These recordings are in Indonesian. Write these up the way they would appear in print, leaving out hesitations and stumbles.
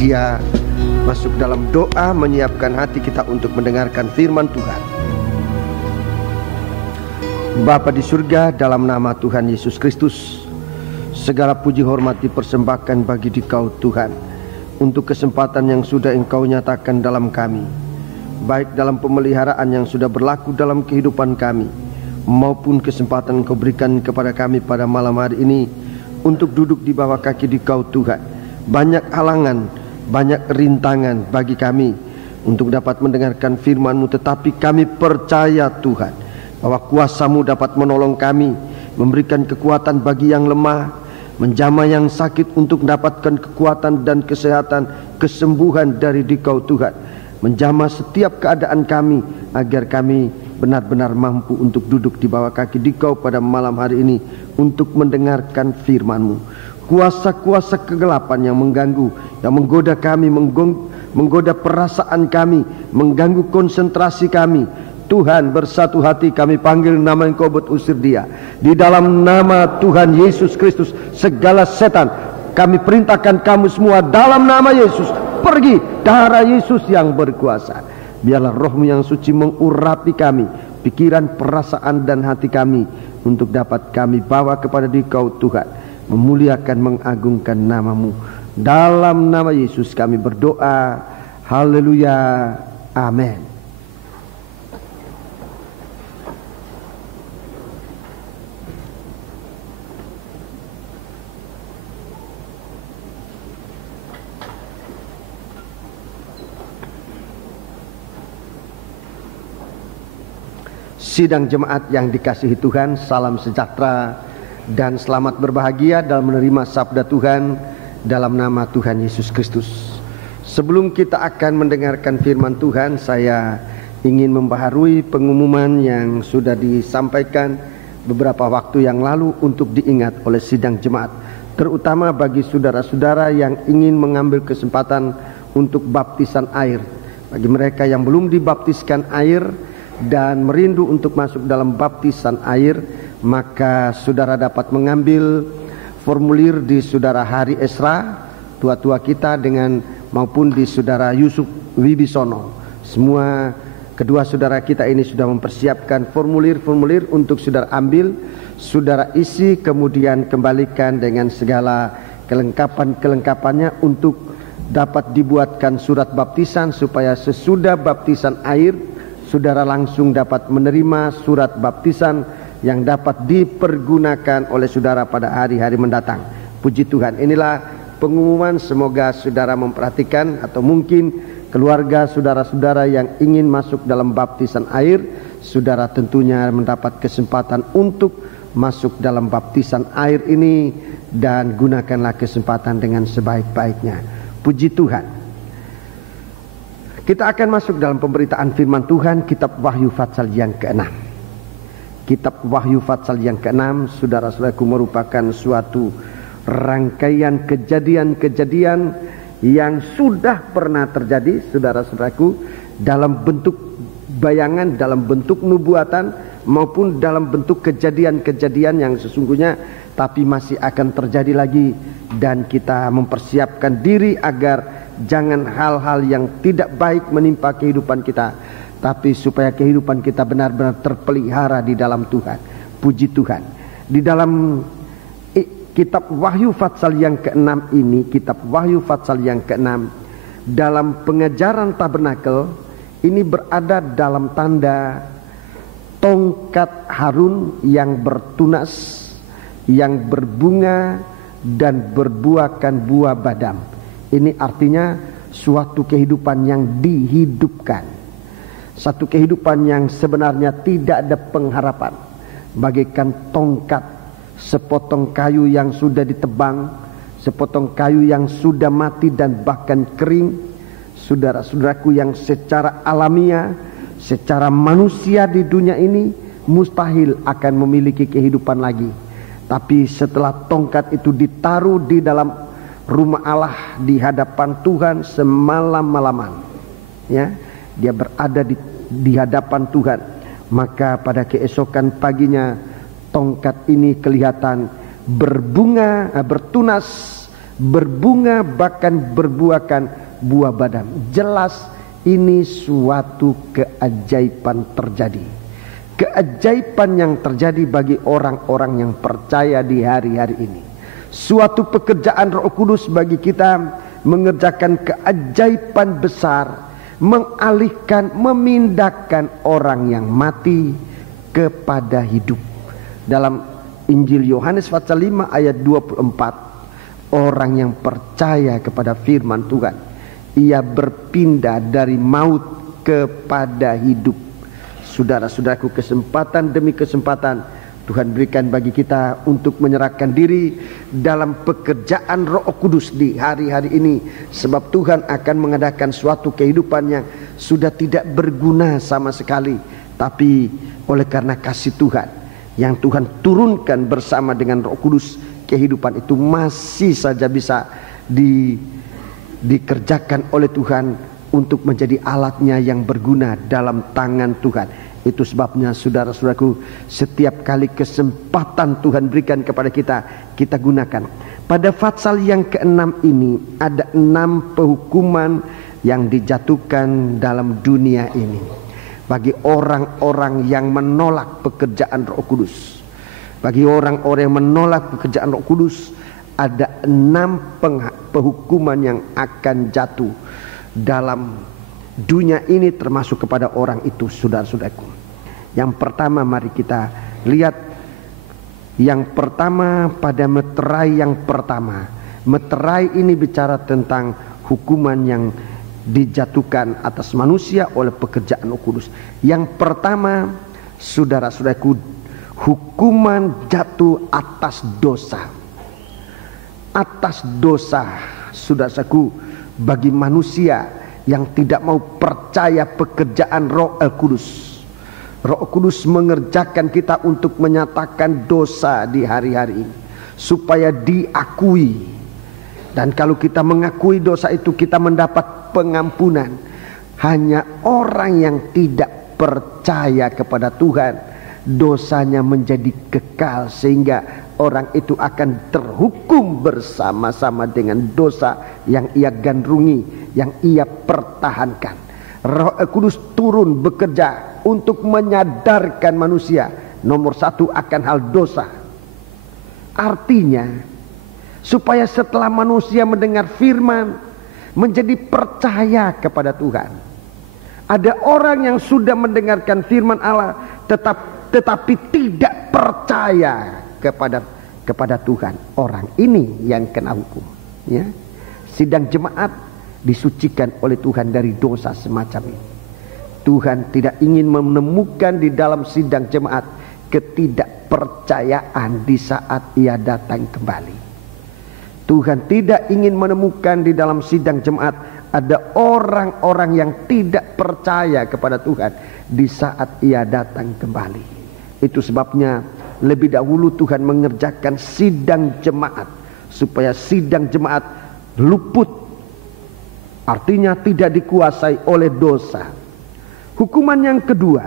bersedia masuk dalam doa menyiapkan hati kita untuk mendengarkan firman Tuhan. Bapa di surga, dalam nama Tuhan Yesus Kristus, segala puji hormat dipersembahkan bagi Dikau Tuhan, untuk kesempatan yang sudah Engkau nyatakan dalam kami, baik dalam pemeliharaan yang sudah berlaku dalam kehidupan kami, maupun kesempatan Engkau berikan kepada kami pada malam hari ini untuk duduk di bawah kaki Dikau Tuhan. Banyak halangan, banyak rintangan bagi kami untuk dapat mendengarkan firman-Mu, tetapi kami percaya Tuhan bahwa kuasa-Mu dapat menolong kami, memberikan kekuatan bagi yang lemah, menjamah yang sakit untuk mendapatkan kekuatan dan kesehatan, kesembuhan dari Dikau Tuhan, menjamah setiap keadaan kami agar kami benar-benar mampu untuk duduk di bawah kaki Dikau pada malam hari ini untuk mendengarkan firman-Mu. Kuasa-kuasa kegelapan yang mengganggu, yang menggoda kami, menggoda perasaan kami, mengganggu konsentrasi kami, Tuhan, bersatu hati kami panggil nama Engkau, usir dia. Di dalam nama Tuhan Yesus Kristus, segala setan kami perintahkan kamu semua dalam nama Yesus, pergi. Darah Yesus yang berkuasa, biarlah Roh-Mu yang suci mengurapi kami, pikiran, perasaan dan hati kami, untuk dapat kami bawa kepada Dikau Tuhan, memuliakan, mengagungkan nama-Mu. Dalam nama Yesus kami berdoa. Haleluya, amin. Sidang jemaat yang dikasihi Tuhan, salam sejahtera dan selamat berbahagia dalam menerima sabda Tuhan dalam nama Tuhan Yesus Kristus. Sebelum kita akan mendengarkan firman Tuhan, saya ingin membaharui pengumuman yang sudah disampaikan beberapa waktu yang lalu untuk diingat oleh sidang jemaat, terutama bagi saudara-saudara yang ingin mengambil kesempatan untuk baptisan air. Bagi mereka yang belum dibaptiskan air dan merindu untuk masuk dalam baptisan air, maka saudara dapat mengambil formulir di saudara Hari Esra, tua-tua kita, dengan maupun di saudara Yusuf Wibisono. Semua kedua saudara kita ini sudah mempersiapkan formulir-formulir untuk saudara ambil, saudara isi, kemudian kembalikan dengan segala kelengkapan-kelengkapannya untuk dapat dibuatkan surat baptisan, supaya sesudah baptisan air saudara langsung dapat menerima surat baptisan yang dapat dipergunakan oleh saudara pada hari-hari mendatang. Puji Tuhan, inilah pengumuman. Semoga saudara memperhatikan, atau mungkin keluarga saudara-saudara yang ingin masuk dalam baptisan air, saudara tentunya mendapat kesempatan untuk masuk dalam baptisan air ini, dan gunakanlah kesempatan dengan sebaik-baiknya. Puji Tuhan. Kita akan masuk dalam pemberitaan firman Tuhan, Kitab Wahyu Fatsal yang ke-6. Kitab Wahyu Fatsal yang ke-6, saudara-saudaraku, merupakan suatu rangkaian kejadian-kejadian yang sudah pernah terjadi, saudara-saudaraku, dalam bentuk bayangan, dalam bentuk nubuatan, maupun dalam bentuk kejadian-kejadian yang sesungguhnya tapi masih akan terjadi lagi. Dan kita mempersiapkan diri agar jangan hal-hal yang tidak baik menimpa kehidupan kita, tapi supaya kehidupan kita benar-benar terpelihara di dalam Tuhan. Puji Tuhan. Di dalam Kitab Wahyu Fatsal yang ke-6 ini, Kitab Wahyu Fatsal yang ke-6, dalam pengajaran tabernakel ini berada dalam tanda tongkat Harun yang bertunas, yang berbunga dan berbuahkan buah badam. Ini artinya suatu kehidupan yang dihidupkan, satu kehidupan yang sebenarnya tidak ada pengharapan, bagaikan tongkat, sepotong kayu yang sudah ditebang, sepotong kayu yang sudah mati dan bahkan kering. Saudara-saudaraku, yang secara alamiah, secara manusia di dunia ini mustahil akan memiliki kehidupan lagi. Tapi setelah tongkat itu ditaruh di dalam rumah Allah di hadapan Tuhan semalam-malaman, ya, dia berada di hadapan Tuhan, maka pada keesokan paginya tongkat ini kelihatan berbunga, bertunas berbunga bahkan berbuahkan buah badam. Jelas ini suatu keajaiban terjadi. Keajaiban yang terjadi bagi orang-orang yang percaya di hari-hari ini. Suatu pekerjaan Roh Kudus bagi kita mengerjakan keajaiban besar, mengalihkan, memindahkan orang yang mati kepada hidup. Dalam Injil Yohanes pasal 5 ayat 24, orang yang percaya kepada firman Tuhan, ia berpindah dari maut kepada hidup. Saudara-saudaraku, kesempatan demi kesempatan Tuhan berikan bagi kita untuk menyerahkan diri dalam pekerjaan Roh Kudus di hari-hari ini. Sebab Tuhan akan mengadakan suatu kehidupan yang sudah tidak berguna sama sekali. Tapi oleh karena kasih Tuhan yang Tuhan turunkan bersama dengan Roh Kudus, kehidupan itu masih saja bisa dikerjakan oleh Tuhan untuk menjadi alatnya yang berguna dalam tangan Tuhan. Itu sebabnya saudara-saudaraku, setiap kali kesempatan Tuhan berikan kepada kita, kita gunakan. Pada pasal yang ke-6 ini ada 6 penghukuman yang dijatuhkan dalam dunia ini bagi orang-orang yang menolak pekerjaan Roh Kudus. Bagi orang-orang yang menolak pekerjaan Roh Kudus, ada 6 penghukuman yang akan jatuh dalam dunia ini, termasuk kepada orang itu, saudara-saudaraku. Yang pertama, mari kita lihat. Yang pertama, pada meterai yang pertama. Meterai ini bicara tentang hukuman yang dijatuhkan atas manusia oleh pekerjaan Roh Kudus. Yang pertama, saudara-saudaraku, hukuman jatuh atas dosa. Atas dosa, saudara-saudaraku, bagi manusia yang tidak mau percaya pekerjaan Roh Kudus. Roh Kudus mengerjakan kita untuk menyatakan dosa di hari-hari ini supaya diakui. Dan kalau kita mengakui dosa itu, kita mendapat pengampunan. Hanya orang yang tidak percaya kepada Tuhan, dosanya menjadi kekal, sehingga orang itu akan terhukum bersama-sama dengan dosa yang ia gandrungi, yang ia pertahankan. Roh Kudus turun bekerja untuk menyadarkan manusia, nomor 1, akan hal dosa. Artinya supaya setelah manusia mendengar firman, menjadi percaya kepada Tuhan. Ada orang yang sudah mendengarkan firman Allah tetapi tidak percaya kepada Tuhan. Orang ini yang kena hukum, ya. Sidang jemaat disucikan oleh Tuhan dari dosa semacam ini. Tuhan tidak ingin menemukan di dalam sidang jemaat ketidakpercayaan di saat ia datang kembali. Tuhan tidak ingin menemukan di dalam sidang jemaat ada orang-orang yang tidak percaya kepada Tuhan di saat ia datang kembali. Itu sebabnya lebih dahulu Tuhan mengerjakan sidang jemaat, supaya sidang jemaat luput, artinya tidak dikuasai oleh dosa. Hukuman yang kedua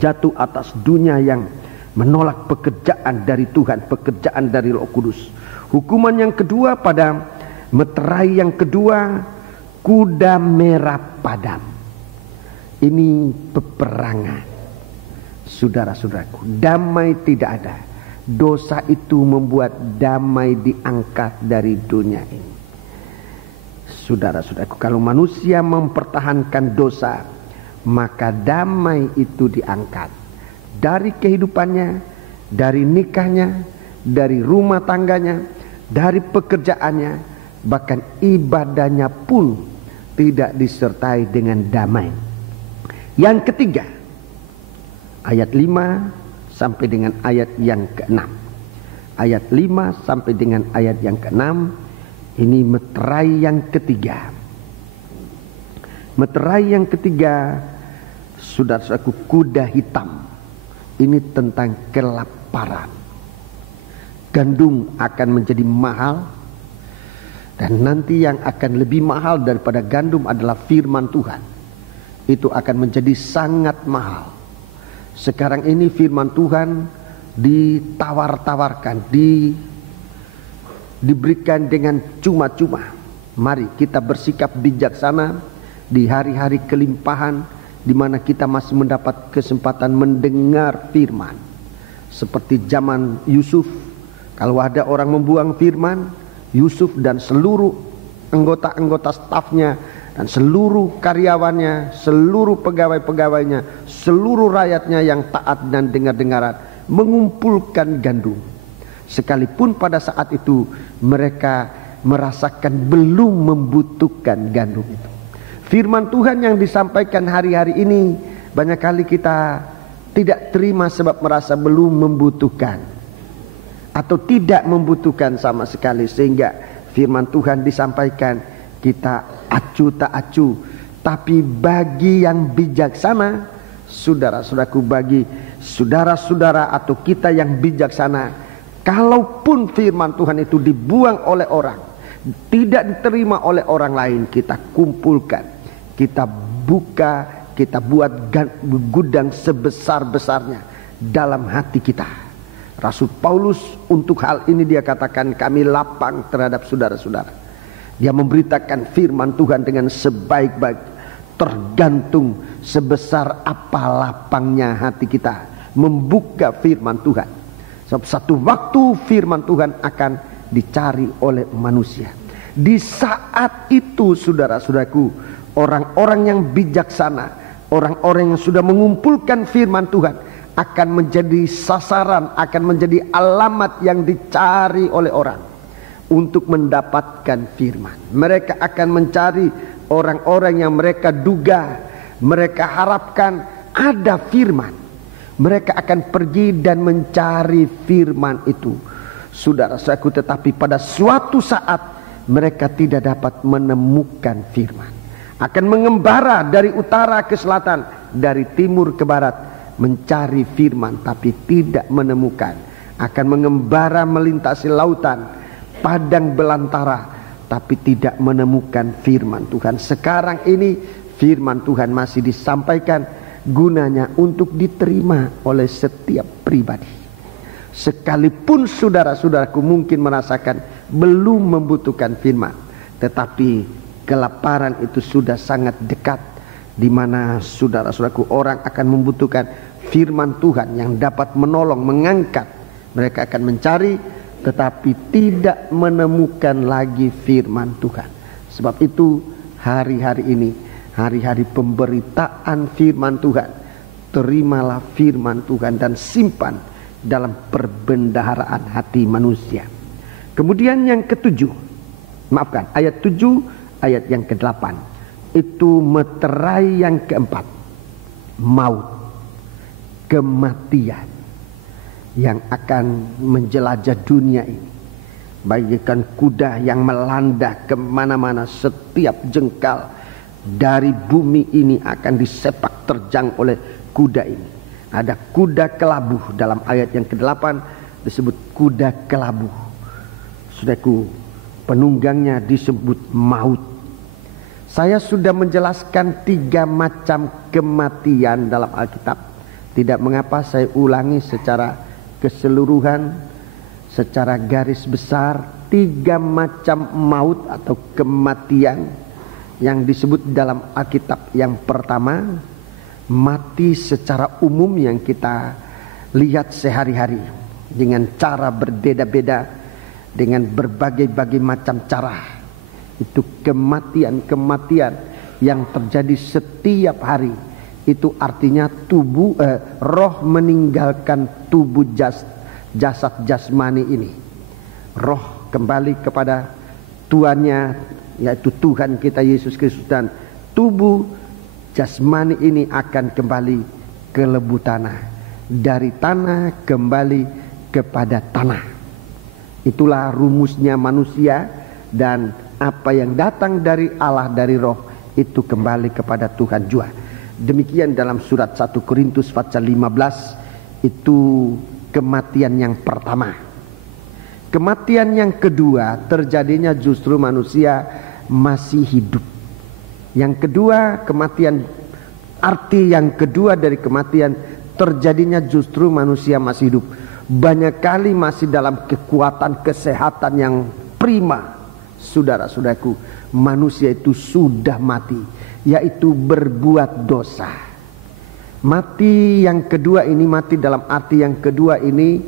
jatuh atas dunia yang menolak pekerjaan dari Tuhan, pekerjaan dari Roh Kudus. Hukuman yang kedua pada meterai yang kedua, kuda merah padam. Ini peperangan. Saudara-saudaraku, damai tidak ada. Dosa itu membuat damai diangkat dari dunia ini. Saudara-saudaraku, kalau manusia mempertahankan dosa, maka damai itu diangkat dari kehidupannya, dari nikahnya, dari rumah tangganya, dari pekerjaannya, bahkan ibadahnya pun tidak disertai dengan damai. Yang ketiga, ayat 5 sampai dengan ayat yang ke-6. Ayat 5 sampai dengan ayat yang ke-6, ini meterai yang ketiga. Meterai yang ketiga, saudara-saudaraku, kuda hitam. Ini tentang kelaparan. Gandum akan menjadi mahal, dan nanti yang akan lebih mahal daripada gandum adalah firman Tuhan. Itu akan menjadi sangat mahal. Sekarang ini firman Tuhan ditawar-tawarkan, diberikan dengan cuma-cuma. Mari kita bersikap bijaksana di hari-hari kelimpahan, di mana kita masih mendapat kesempatan mendengar firman. Seperti zaman Yusuf, kalau ada orang membuang firman, Yusuf dan seluruh anggota-anggota stafnya dan seluruh karyawannya, seluruh pegawai-pegawainya, seluruh rakyatnya yang taat dan dengar-dengaran mengumpulkan gandum. Sekalipun pada saat itu mereka merasakan belum membutuhkan gandum itu. Firman Tuhan yang disampaikan hari-hari ini banyak kali kita tidak terima sebab merasa belum membutuhkan atau tidak membutuhkan sama sekali, sehingga firman Tuhan disampaikan kita acuh tak acuh. Tapi bagi yang bijaksana, saudara-saudaraku, bagi saudara-saudara atau kita yang bijaksana, kalaupun firman Tuhan itu dibuang oleh orang, tidak diterima oleh orang lain, kita kumpulkan, kita buka, kita buat gudang sebesar-besarnya dalam hati kita. Rasul Paulus untuk hal ini dia katakan, kami lapang terhadap saudara-saudara. Dia memberitakan firman Tuhan dengan sebaik-baik, tergantung sebesar apa lapangnya hati kita membuka firman Tuhan. Sebab satu waktu firman Tuhan akan dicari oleh manusia. Di saat itu, saudara-saudaraku, orang-orang yang bijaksana, orang-orang yang sudah mengumpulkan firman Tuhan akan menjadi sasaran, akan menjadi alamat yang dicari oleh orang untuk mendapatkan firman. Mereka akan mencari orang-orang yang mereka duga, mereka harapkan ada firman. Mereka akan pergi dan mencari firman itu, saudara-saudaraku. Tetapi pada suatu saat mereka tidak dapat menemukan firman. Akan mengembara dari utara ke selatan, dari timur ke barat, mencari firman tapi tidak menemukan. Akan mengembara melintasi lautan, padang belantara, tapi tidak menemukan firman Tuhan. Sekarang ini firman Tuhan masih disampaikan, gunanya untuk diterima oleh setiap pribadi. Sekalipun saudara-saudaraku mungkin merasakan belum membutuhkan firman, tetapi kelaparan itu sudah sangat dekat, di mana saudara-saudaraku orang akan membutuhkan firman Tuhan yang dapat menolong, mengangkat. Mereka akan mencari tetapi tidak menemukan lagi firman Tuhan. Sebab itu hari-hari ini hari-hari pemberitaan firman Tuhan. Terimalah firman Tuhan dan simpan dalam perbendaharaan hati manusia. Kemudian yang ketujuh, maafkan, ayat 7, ayat yang ke-8, itu meterai yang keempat, maut, kematian yang akan menjelajah dunia ini. Bagaikan kuda yang melanda kemana-mana, setiap jengkal dari bumi ini akan disepak terjang oleh kuda ini. Ada kuda kelabu, dalam ayat yang ke-8 disebut kuda kelabu. Saudaraku, penunggangnya disebut maut. Saya sudah menjelaskan 3 macam kematian dalam Alkitab. Tidak mengapa saya ulangi secara keseluruhan, secara garis besar. 3 macam maut atau kematian yang disebut dalam Alkitab. Yang pertama, mati secara umum yang kita lihat sehari-hari dengan cara berbeda-beda, dengan berbagai-bagai macam cara. Itu kematian-kematian yang terjadi setiap hari. Itu artinya tubuh roh meninggalkan tubuh jasad jasmani ini. Roh kembali kepada tuannya, yaitu Tuhan kita Yesus Kristus, dan tubuh jasmani ini akan kembali ke lebu tanah. Dari tanah kembali kepada tanah. Itulah rumusnya manusia, dan apa yang datang dari Allah, dari roh, itu kembali kepada Tuhan jua. Demikian dalam surat 1 Korintus pasal 15, itu kematian yang pertama. Kematian yang kedua terjadinya justru manusia masih hidup. Yang kedua, kematian, arti yang kedua dari kematian terjadinya justru manusia masih hidup. Banyak kali masih dalam kekuatan kesehatan yang prima. Saudara-saudaraku, manusia itu sudah mati, yaitu berbuat dosa. Mati yang kedua ini, mati dalam arti yang kedua ini,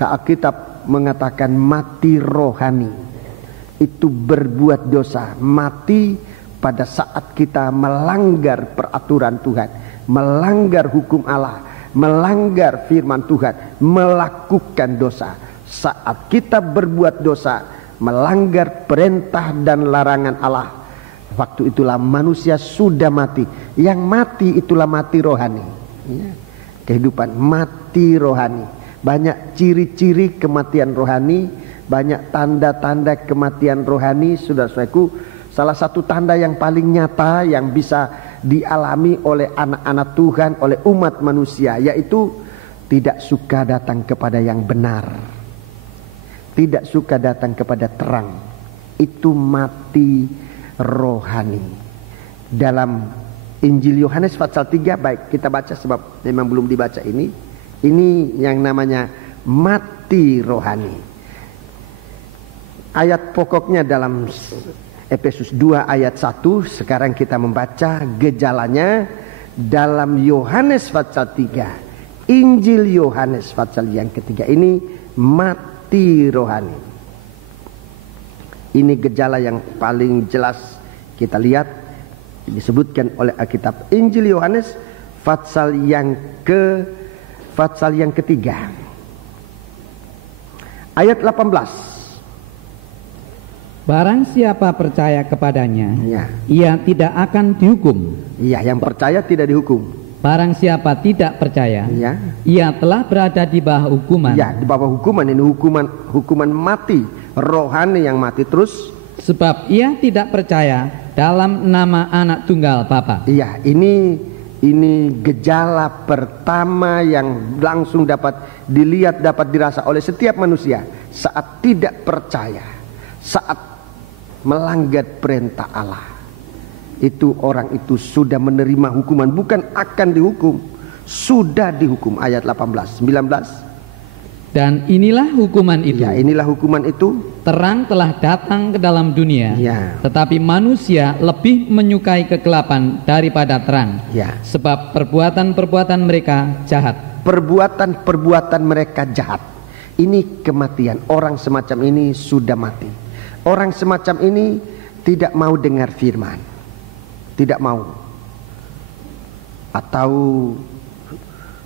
Alkitab mengatakan mati rohani. Itu berbuat dosa, mati pada saat kita melanggar peraturan Tuhan, melanggar hukum Allah, melanggar firman Tuhan, melakukan dosa. Saat kita berbuat dosa, melanggar perintah dan larangan Allah, waktu itulah manusia sudah mati. Yang mati itulah mati rohani, ya. Kehidupan mati rohani. Banyak ciri-ciri kematian rohani, banyak tanda-tanda kematian rohani. Saudara-saudaraku, salah satu tanda yang paling nyata yang bisa dialami oleh anak-anak Tuhan, oleh umat manusia, yaitu tidak suka datang kepada yang benar, tidak suka datang kepada terang. Itu mati rohani. Dalam Injil Yohanes pasal 3, baik kita baca sebab memang belum dibaca ini. Ini yang namanya mati rohani. Ayat pokoknya dalam Efesus 2 ayat 1. Sekarang kita membaca gejalanya dalam Yohanes pasal 3. Injil Yohanes pasal yang ketiga ini mati rohani. Ini gejala yang paling jelas kita lihat disebutkan oleh Alkitab. Injil Yohanes pasal yang ketiga ayat 18. Barang siapa percaya kepadanya, ya, ia tidak akan dihukum. Ya, yang percaya tidak dihukum. Barang siapa tidak percaya, ya, ia telah berada di bawah hukuman. Ya, di bawah hukuman. Ini hukuman mati, rohani yang mati terus. Sebab ia tidak percaya dalam nama Anak Tunggal Bapa. Iya, ini gejala pertama yang langsung dapat dilihat, dapat dirasa oleh setiap manusia saat tidak percaya, saat melanggar perintah Allah. Itu orang itu sudah menerima hukuman, bukan akan dihukum, sudah dihukum. Ayat 18, 19. Dan inilah hukuman itu. Ya, inilah hukuman itu. Terang telah datang ke dalam dunia, ya, tetapi manusia lebih menyukai kegelapan daripada terang, ya, sebab perbuatan-perbuatan mereka jahat. Perbuatan-perbuatan mereka jahat. Ini kematian. Orang semacam ini sudah mati. Orang semacam ini tidak mau dengar firman, tidak mau, atau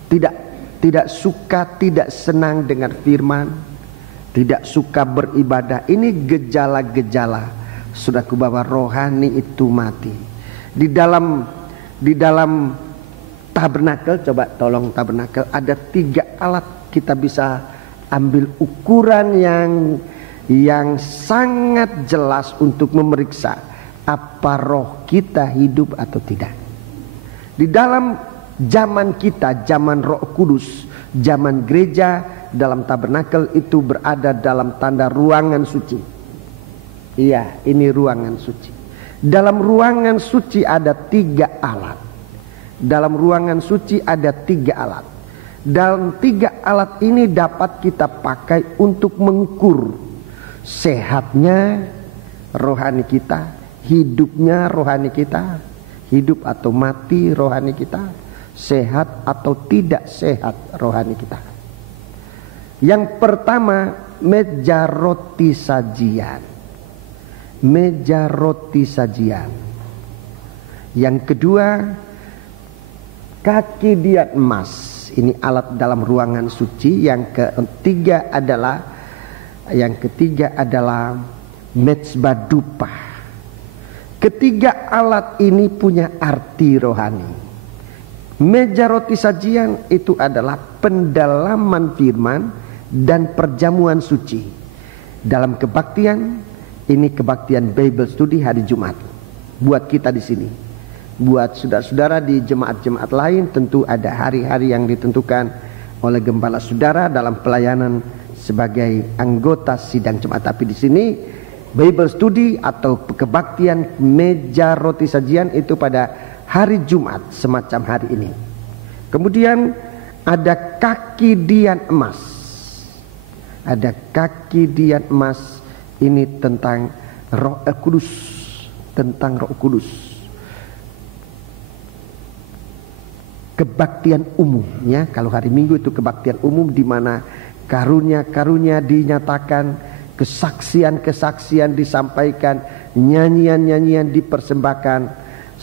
tidak suka, tidak senang dengan firman, tidak suka beribadah. Ini gejala-gejala, saudaraku, bahwa rohani itu mati. Di dalam tabernakel, coba tolong tabernakel, ada 3 alat kita bisa ambil ukuran yang sangat jelas untuk memeriksa apa roh kita hidup atau tidak. Di dalam zaman kita, zaman Roh Kudus, zaman gereja, dalam tabernakel itu berada dalam tanda ruangan suci. Iya, ini ruangan suci. Dalam ruangan suci ada 3 alat. Dalam ruangan suci ada 3 alat. Dalam 3 alat ini dapat kita pakai untuk mengukur sehatnya rohani kita, hidupnya rohani kita, hidup atau mati rohani kita, sehat atau tidak sehat rohani kita. Yang pertama, meja roti sajian. Meja roti sajian. Yang kedua, kaki dian emas. Ini alat dalam ruangan suci. Yang ketiga adalah mezbah dupa. Ketiga alat ini punya arti rohani. Meja roti sajian itu adalah pendalaman firman dan perjamuan suci. Dalam kebaktian, ini kebaktian Bible Study hari Jumat. Buat kita di sini, buat saudara-saudara di jemaat-jemaat lain, tentu ada hari-hari yang ditentukan oleh gembala saudara dalam pelayanan sebagai anggota sidang jemaat. Tapi di sini Bible Study atau kebaktian meja roti sajian itu pada hari Jumat semacam hari ini. Kemudian ada kaki dian emas. Ada kaki dian emas, Ini tentang Roh Kudus, tentang Roh Kudus. Kebaktian umum, ya. Kalau hari Minggu itu kebaktian umum, di mana karunia-karunia dinyatakan, kesaksian-kesaksian disampaikan, nyanyian-nyanyian dipersembahkan,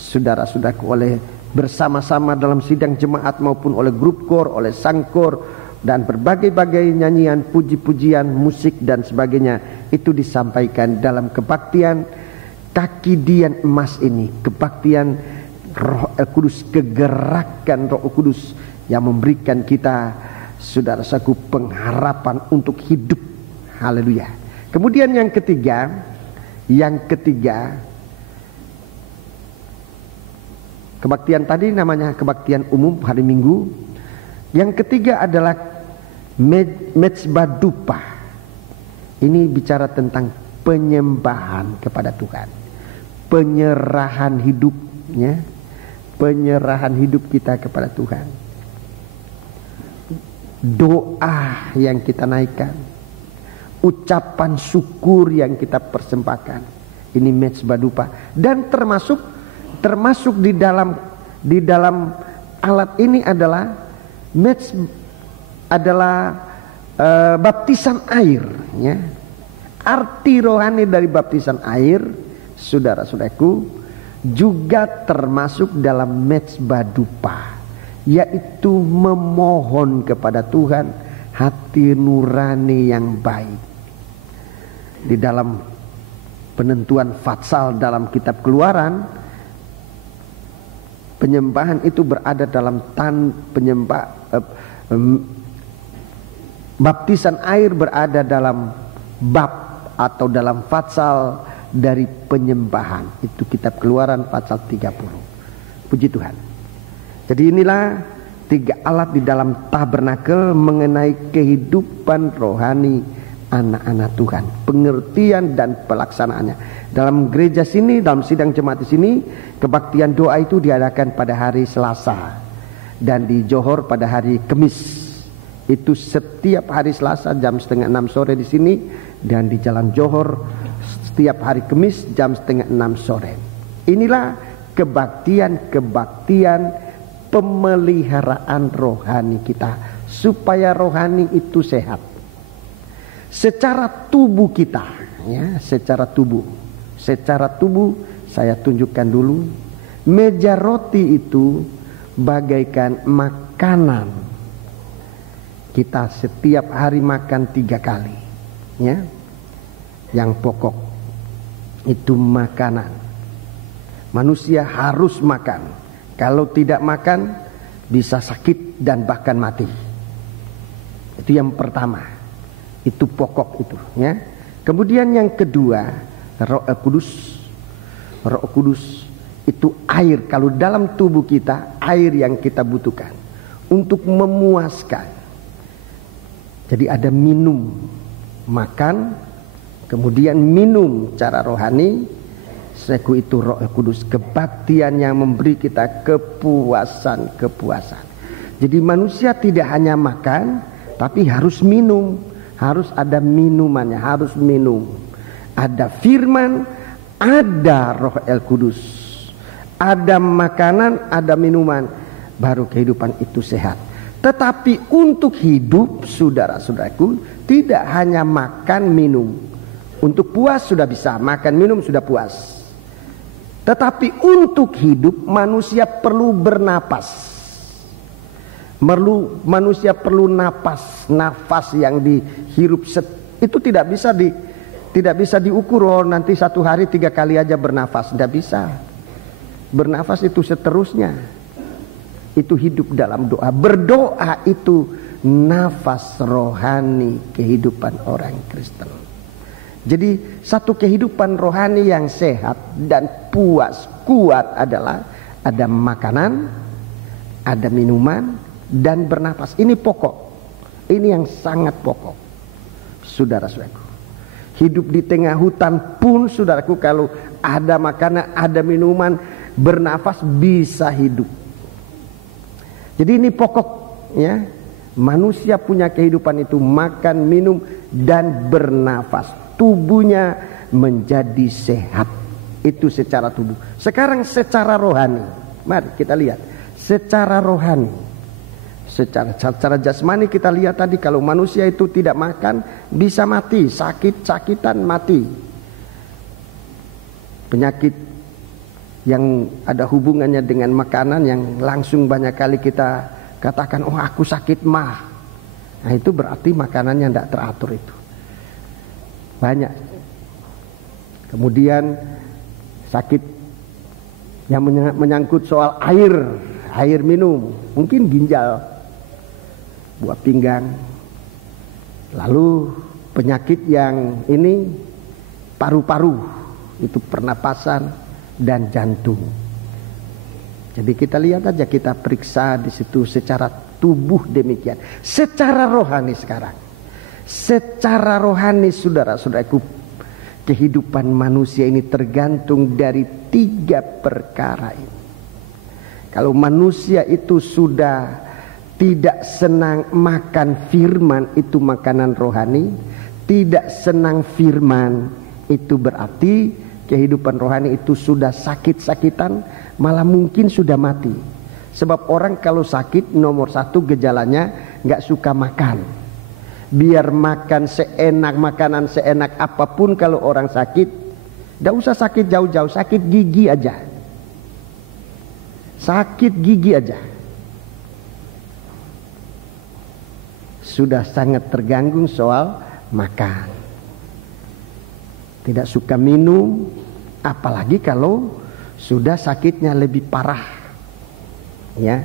saudara-saudaraku, oleh bersama-sama dalam sidang jemaat maupun oleh grup kor, oleh sangkor, dan berbagai-bagai nyanyian, puji-pujian, musik dan sebagainya itu disampaikan dalam kebaktian kaki dian emas ini, kebaktian Roh Kudus, kegerakan Roh Kudus yang memberikan kita, saudara-saudaraku, pengharapan untuk hidup. Haleluya. Kemudian yang ketiga, kebaktian tadi namanya kebaktian umum hari Minggu. Yang ketiga adalah mezbah dupa. Ini bicara tentang penyembahan kepada Tuhan, penyerahan hidupnya, penyerahan hidup kita kepada Tuhan. Doa yang kita naikkan, ucapan syukur yang kita persembahkan, ini mezbah dupa. Dan termasuk di dalam alat ini adalah baptisan air, ya. Arti rohani dari baptisan air, saudara-saudaraku, juga termasuk dalam mezbah dupa, yaitu memohon kepada Tuhan hati nurani yang baik. Di dalam penentuan fatsal dalam kitab Keluaran, penyembahan itu berada dalam baptisan air berada dalam bab atau dalam fatsal dari penyembahan. Itu kitab Keluaran pasal 30. Puji Tuhan. Jadi inilah 3 alat di dalam tabernakel mengenai kehidupan rohani anak-anak Tuhan, pengertian dan pelaksanaannya. Dalam gereja sini, dalam sidang jemaat di sini, kebaktian doa itu diadakan pada hari Selasa, dan di Johor pada hari Kamis. Itu setiap hari Selasa jam 5:30 sore di sini, dan di Jalan Johor setiap hari Kamis jam 5:30 sore. Inilah kebaktian pemeliharaan rohani kita, supaya rohani itu sehat secara tubuh kita, ya, secara tubuh saya tunjukkan dulu. Meja roti itu bagaikan makanan. Kita setiap hari makan 3 kali, ya. Yang pokok itu makanan. Manusia harus makan. Kalau tidak makan bisa sakit dan bahkan mati. Itu yang pertama. Itu pokok itu, ya. Kemudian yang kedua, Roh Kudus. Roh Kudus itu air. Kalau dalam tubuh kita, air yang kita butuhkan untuk memuaskan. Jadi ada minum, makan, kemudian minum cara rohani. Seku itu Roh Kudus, kebaktian yang memberi kita kepuasan. Jadi manusia tidak hanya makan, tapi harus minum. Harus ada minumannya, harus minum. Ada firman, ada Roh Kudus, ada makanan, ada minuman, baru kehidupan itu sehat. Tetapi untuk hidup, saudara-saudaraku, tidak hanya makan minum. Untuk puas sudah bisa, makan minum sudah puas. Tetapi untuk hidup manusia perlu bernapas. Manusia perlu nafas yang dihirup. Itu tidak bisa diukur. Oh, nanti 1 hari 3 kali aja bernafas, tidak bisa. Bernafas itu seterusnya. Itu hidup dalam doa. Berdoa itu nafas rohani kehidupan orang Kristen. Jadi satu kehidupan rohani yang sehat dan puas, kuat adalah ada makanan, ada minuman, dan bernafas. Ini pokok. Ini yang sangat pokok, saudara-saudaraku. Hidup di tengah hutan pun, saudaraku, kalau ada makanan, ada minuman, bernafas, bisa hidup. Jadi ini pokok, ya. Manusia punya kehidupan itu makan, minum, dan bernafas. tubuhnya menjadi sehat. Itu secara tubuh. Sekarang secara rohani, mari kita lihat secara rohani. Secara jasmani kita lihat tadi, kalau manusia itu tidak makan bisa mati, sakit-sakitan mati. Penyakit yang ada hubungannya dengan makanan yang langsung banyak kali kita katakan, oh aku sakit mah. Nah itu berarti makanannya tidak teratur itu. Banyak. Kemudian sakit yang menyangkut soal air minum, mungkin ginjal, buah pinggang. Lalu penyakit yang ini paru-paru, itu pernapasan dan jantung. Jadi kita lihat aja, kita periksa di situ secara tubuh demikian. Secara rohani sekarang. Secara rohani saudara-saudaraku, kehidupan manusia ini tergantung dari 3 perkara ini. Kalau manusia itu sudah tidak senang makan firman, itu makanan rohani. Tidak senang firman, itu berarti kehidupan rohani itu sudah sakit-sakitan, malah mungkin sudah mati. Sebab orang kalau sakit, nomor 1 gejalanya gak suka makan. Biar makan seenak, makanan seenak apapun, kalau orang sakit, gak usah sakit jauh-jauh, sakit gigi aja. Sakit gigi aja sudah sangat terganggu soal makan. Tidak suka minum, apalagi kalau sudah sakitnya lebih parah. Ya,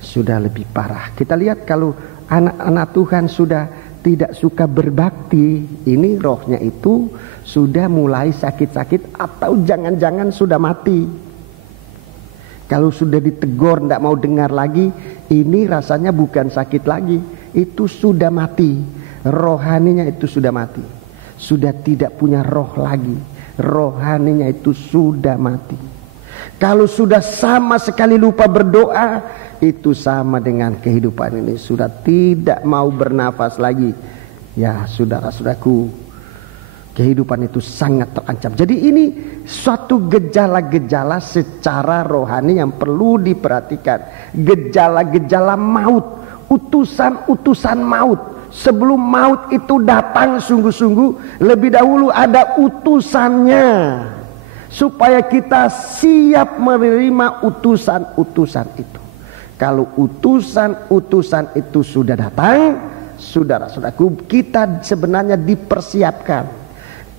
sudah lebih parah. Kita lihat kalau anak-anak Tuhan sudah tidak suka berbakti, ini rohnya itu sudah mulai sakit-sakit atau jangan-jangan sudah mati. Kalau sudah ditegur tidak mau dengar lagi, ini rasanya bukan sakit lagi, itu sudah mati. Rohaninya itu sudah mati, sudah tidak punya roh lagi. Rohaninya itu sudah mati. Kalau sudah sama sekali lupa berdoa, itu sama dengan kehidupan ini sudah tidak mau bernafas lagi. Ya saudara-saudaraku, kehidupan itu sangat terancam. Jadi ini suatu gejala-gejala secara rohani yang perlu diperhatikan. Gejala-gejala maut, utusan-utusan maut. Sebelum maut itu datang sungguh-sungguh, lebih dahulu ada utusannya, supaya kita siap menerima utusan-utusan itu. Kalau utusan-utusan itu sudah datang, saudara-saudaraku, kita sebenarnya dipersiapkan.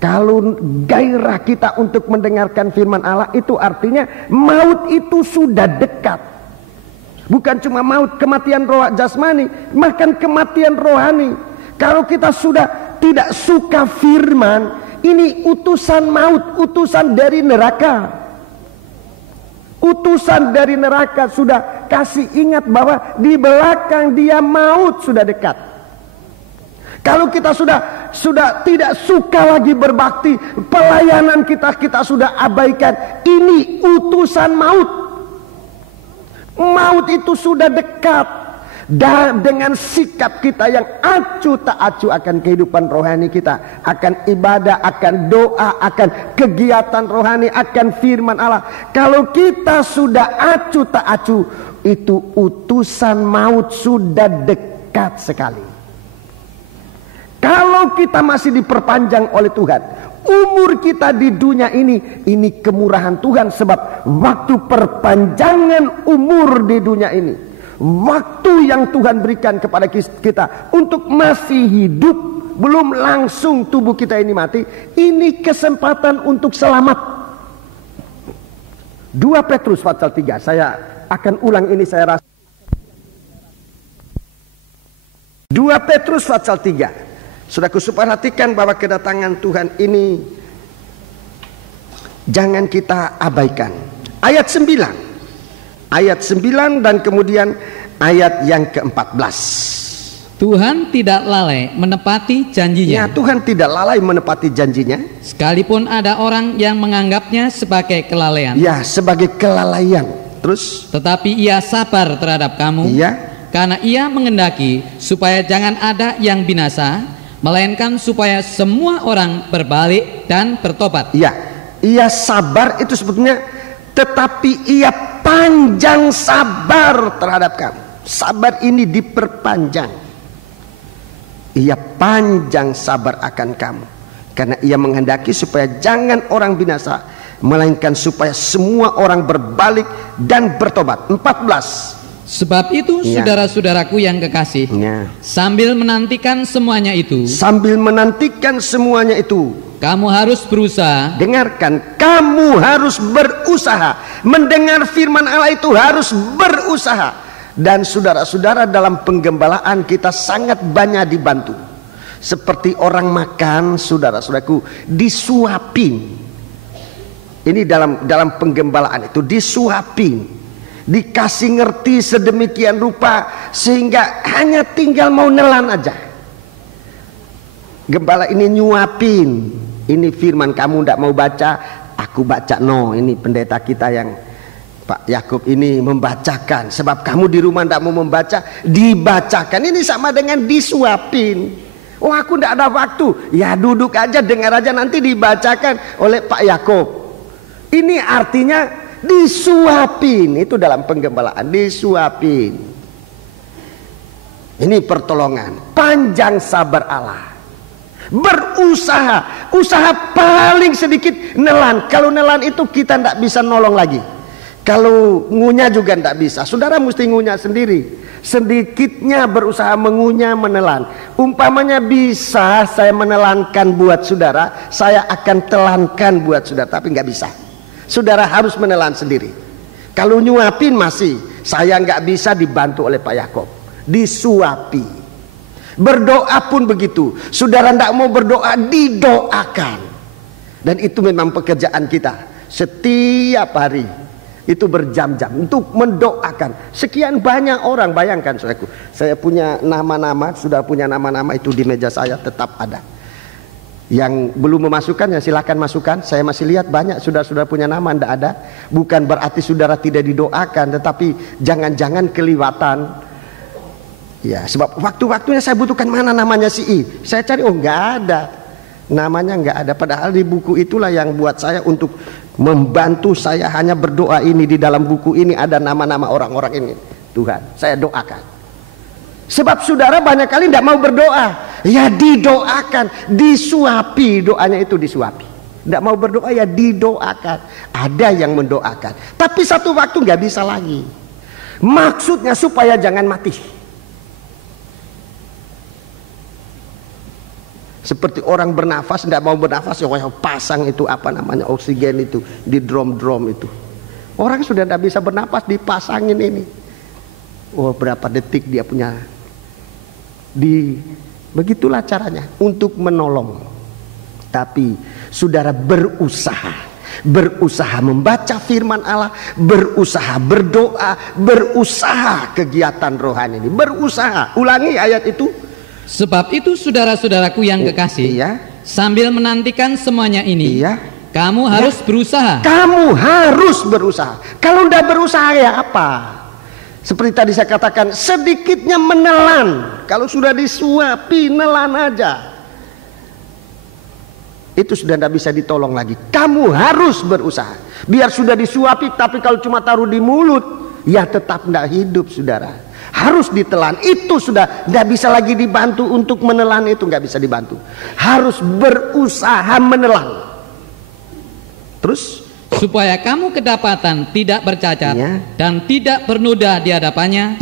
Kalau gairah kita untuk mendengarkan firman Allah, itu artinya maut itu sudah dekat. Bukan cuma maut, kematian roh jasmani, bahkan kematian rohani. Kalau kita sudah tidak suka firman, ini utusan maut, utusan dari neraka. Utusan dari neraka sudah kasih ingat bahwa di belakang dia maut sudah dekat. Kalau kita sudah tidak suka lagi berbakti, pelayanan kita sudah abaikan, ini utusan maut. Maut itu sudah dekat. Dan dengan sikap kita yang acuh tak acuh akan kehidupan rohani kita, akan ibadah, akan doa, akan kegiatan rohani, akan firman Allah, kalau kita sudah acuh tak acuh, itu utusan maut sudah dekat sekali. Kalau kita masih diperpanjang oleh Tuhan, umur kita di dunia ini kemurahan Tuhan. Sebab waktu perpanjangan umur di dunia ini, waktu yang Tuhan berikan kepada kita untuk masih hidup, belum langsung tubuh kita ini mati, ini kesempatan untuk selamat. 2 Petrus pasal 3, saya akan ulang ini, saya rasa. 2 Petrus pasal 3. Saudaraku, perhatikan bahwa kedatangan Tuhan ini jangan kita abaikan. Ayat 9. Ayat 9 dan kemudian ayat yang ke-14. Tuhan tidak lalai menepati janjinya. Ya, Tuhan tidak lalai menepati janjinya. Sekalipun ada orang yang menganggapnya sebagai kelalaian. Ya, sebagai kelalaian. Terus? Tetapi ia sabar terhadap kamu. Iya. Karena ia mengendaki supaya jangan ada yang binasa, melainkan supaya semua orang berbalik dan bertobat. Ya, ia sabar itu sebetulnya, tetapi ia panjang sabar terhadap kamu. Sabar ini diperpanjang. Ia panjang sabar akan kamu, karena ia menghendaki supaya jangan orang binasa, melainkan supaya semua orang berbalik dan bertobat. 14. Sebab itu saudara-saudaraku yang kekasih, sambil menantikan semuanya itu, kamu harus berusaha. Dengarkan, kamu harus berusaha. Mendengar firman Allah itu harus berusaha. Dan saudara-saudara, dalam penggembalaan kita sangat banyak dibantu. Seperti orang makan, saudara-saudaraku, disuapin. Ini dalam penggembalaan itu disuapin, dikasih ngerti sedemikian rupa sehingga hanya tinggal mau nelan aja. Gembala ini nyuapin, ini firman kamu tidak mau baca, aku baca. No, ini pendeta kita yang Pak Yakub ini membacakan. Sebab kamu di rumah tidak mau membaca, dibacakan. Ini sama dengan disuapin. Oh, aku tidak ada waktu. Ya duduk aja, dengar aja, nanti dibacakan oleh Pak Yakub. Ini artinya disuapin. Itu dalam penggembalaan, disuapin. Ini pertolongan, panjang sabar Allah. Berusaha, usaha paling sedikit nelan. Kalau nelan itu kita tidak bisa nolong lagi. Kalau ngunyah juga tidak bisa. Saudara mesti ngunyah sendiri. Sedikitnya berusaha mengunyah, menelan. Umpamanya bisa saya menelankan buat saudara, saya akan telankan buat saudara, tapi nggak bisa. Saudara harus menelan sendiri. Kalau nyuapin masih, saya nggak bisa, dibantu oleh Pak Yakob. Disuapi. Berdoa pun begitu. Saudara tidak mau berdoa, didoakan. Dan itu memang pekerjaan kita. Setiap hari itu berjam-jam untuk mendoakan sekian banyak orang. Bayangkan saudaraku, saya punya nama-nama, sudah punya nama-nama itu di meja saya tetap ada. Yang belum memasukkan ya silakan masukkan. Saya masih lihat banyak saudara-saudara punya nama, tidak ada. Bukan berarti saudara tidak didoakan, tetapi jangan-jangan kelewatan. Ya, sebab waktu-waktunya saya butuhkan, mana namanya si I, saya cari, oh nggak ada, namanya nggak ada. Padahal di buku itulah yang buat saya untuk membantu saya hanya berdoa. Ini di dalam buku ini ada nama-nama orang-orang ini. Tuhan, saya doakan. Sebab saudara banyak kali tidak mau berdoa. Ya didoakan, disuapi, doanya itu disuapi. Tidak mau berdoa ya didoakan. Ada yang mendoakan, tapi satu waktu nggak bisa lagi. Maksudnya supaya jangan mati. Seperti orang bernafas, tidak mau bernafas, ya pasang itu apa namanya, oksigen itu di drum-drum itu. Orang sudah tidak bisa bernafas, dipasangin ini. Oh, berapa detik dia punya. Begitulah caranya untuk menolong. Tapi saudara berusaha membaca firman Allah, berusaha berdoa, berusaha kegiatan rohani ini, berusaha. Ulangi ayat itu. Sebab itu saudara-saudaraku yang kekasih, sambil menantikan semuanya ini, kamu harus berusaha. Kamu harus berusaha. Kalau tidak berusaha ya apa? Seperti tadi saya katakan, sedikitnya menelan. Kalau sudah disuapi, nelan aja. Itu sudah tidak bisa ditolong lagi. Kamu harus berusaha. Biar sudah disuapi, tapi kalau cuma taruh di mulut, ya tetap tidak hidup saudara. Harus ditelan. Itu sudah tidak bisa lagi dibantu. Untuk menelan itu nggak bisa dibantu. Harus berusaha menelan. Terus supaya kamu kedapatan tidak bercacat dan tidak bernoda di hadapannya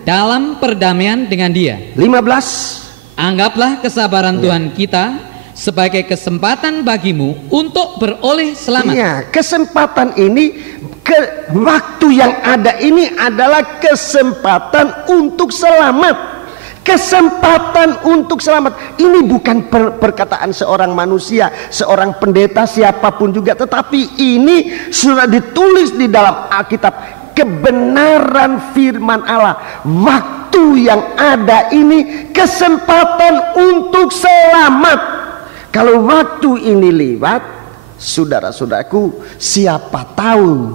dalam perdamaian dengan Dia. 15. Anggaplah kesabaran Tuhan kita sebagai kesempatan bagimu untuk beroleh selamat. Iya, kesempatan ini, waktu yang ada ini adalah kesempatan untuk selamat. Kesempatan untuk selamat. Ini bukan perkataan seorang manusia, seorang pendeta, siapapun juga, tetapi ini sudah ditulis di dalam Alkitab. Kebenaran firman Allah. Waktu yang ada ini kesempatan untuk selamat. Kalau waktu ini lewat, saudara-saudaraku, siapa tahu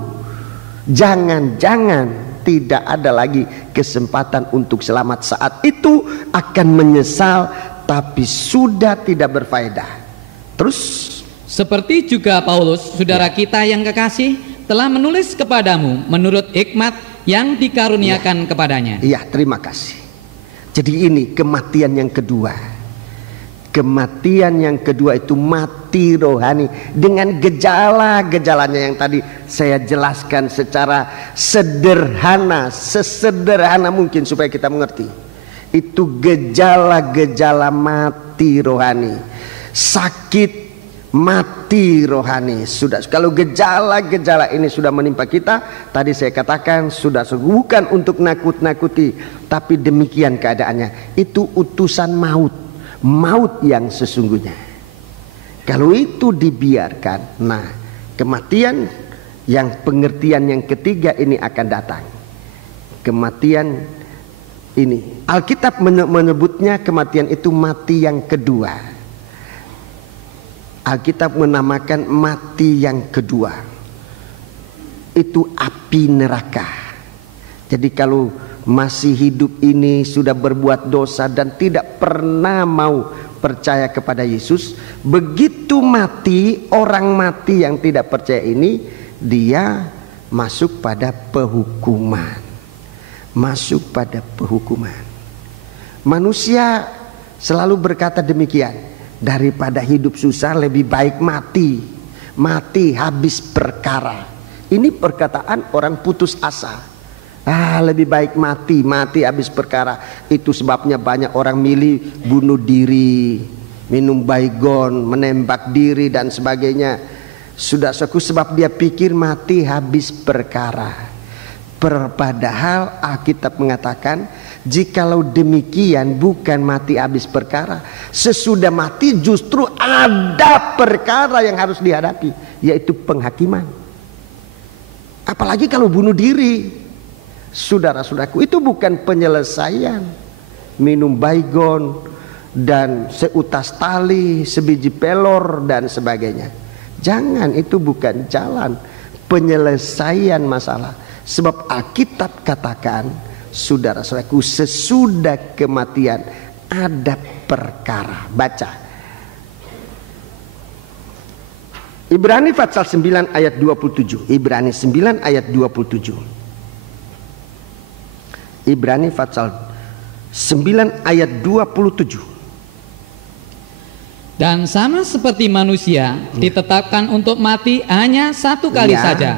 jangan-jangan tidak ada lagi kesempatan untuk selamat. Saat itu akan menyesal tetapi sudah tidak berfaedah. Terus seperti juga Paulus, saudara kita yang kekasih, telah menulis kepadamu menurut hikmat yang dikaruniakan kepadanya. Iya, terima kasih. Jadi ini kematian yang kedua. Kematian yang kedua itu mati rohani dengan gejala-gejalanya yang tadi saya jelaskan secara sederhana, sesederhana mungkin supaya kita mengerti. Itu gejala-gejala mati rohani. Sakit mati rohani. Sudah, kalau gejala-gejala ini sudah menimpa kita, tadi saya katakan sudah, bukan untuk nakut-nakuti, tapi demikian keadaannya. Itu utusan maut, maut yang sesungguhnya. Kalau itu dibiarkan, nah kematian yang pengertian yang ketiga ini akan datang. Kematian ini Alkitab menyebutnya kematian itu mati yang kedua. Alkitab menamakan mati yang kedua itu api neraka. Jadi kalau masih hidup ini sudah berbuat dosa dan tidak pernah mau percaya kepada Yesus, begitu mati, orang mati yang tidak percaya ini, dia masuk pada penghukuman. Masuk pada penghukuman. Manusia selalu berkata demikian, daripada hidup susah lebih baik mati. Mati habis perkara. Ini perkataan orang putus asa. Lebih baik mati, mati habis perkara. Itu sebabnya banyak orang milih bunuh diri, minum baygon, menembak diri dan sebagainya. Sudah sebab dia pikir mati habis perkara. Padahal Alkitab mengatakan, jikalau demikian bukan mati habis perkara, sesudah mati justru ada perkara yang harus dihadapi, yaitu penghakiman. Apalagi kalau bunuh diri, saudara-saudaraku, itu bukan penyelesaian. Minum baygon dan seutas tali, sebiji pelor dan sebagainya. Jangan, itu bukan jalan penyelesaian masalah. Sebab Alkitab katakan, saudara-saudaraku, sesudah kematian ada perkara. Baca Ibrani pasal 9 ayat 27. Ibrani 9 ayat 27. Ibrani pasal 9 ayat 27. Dan sama seperti manusia ditetapkan untuk mati hanya satu kali saja,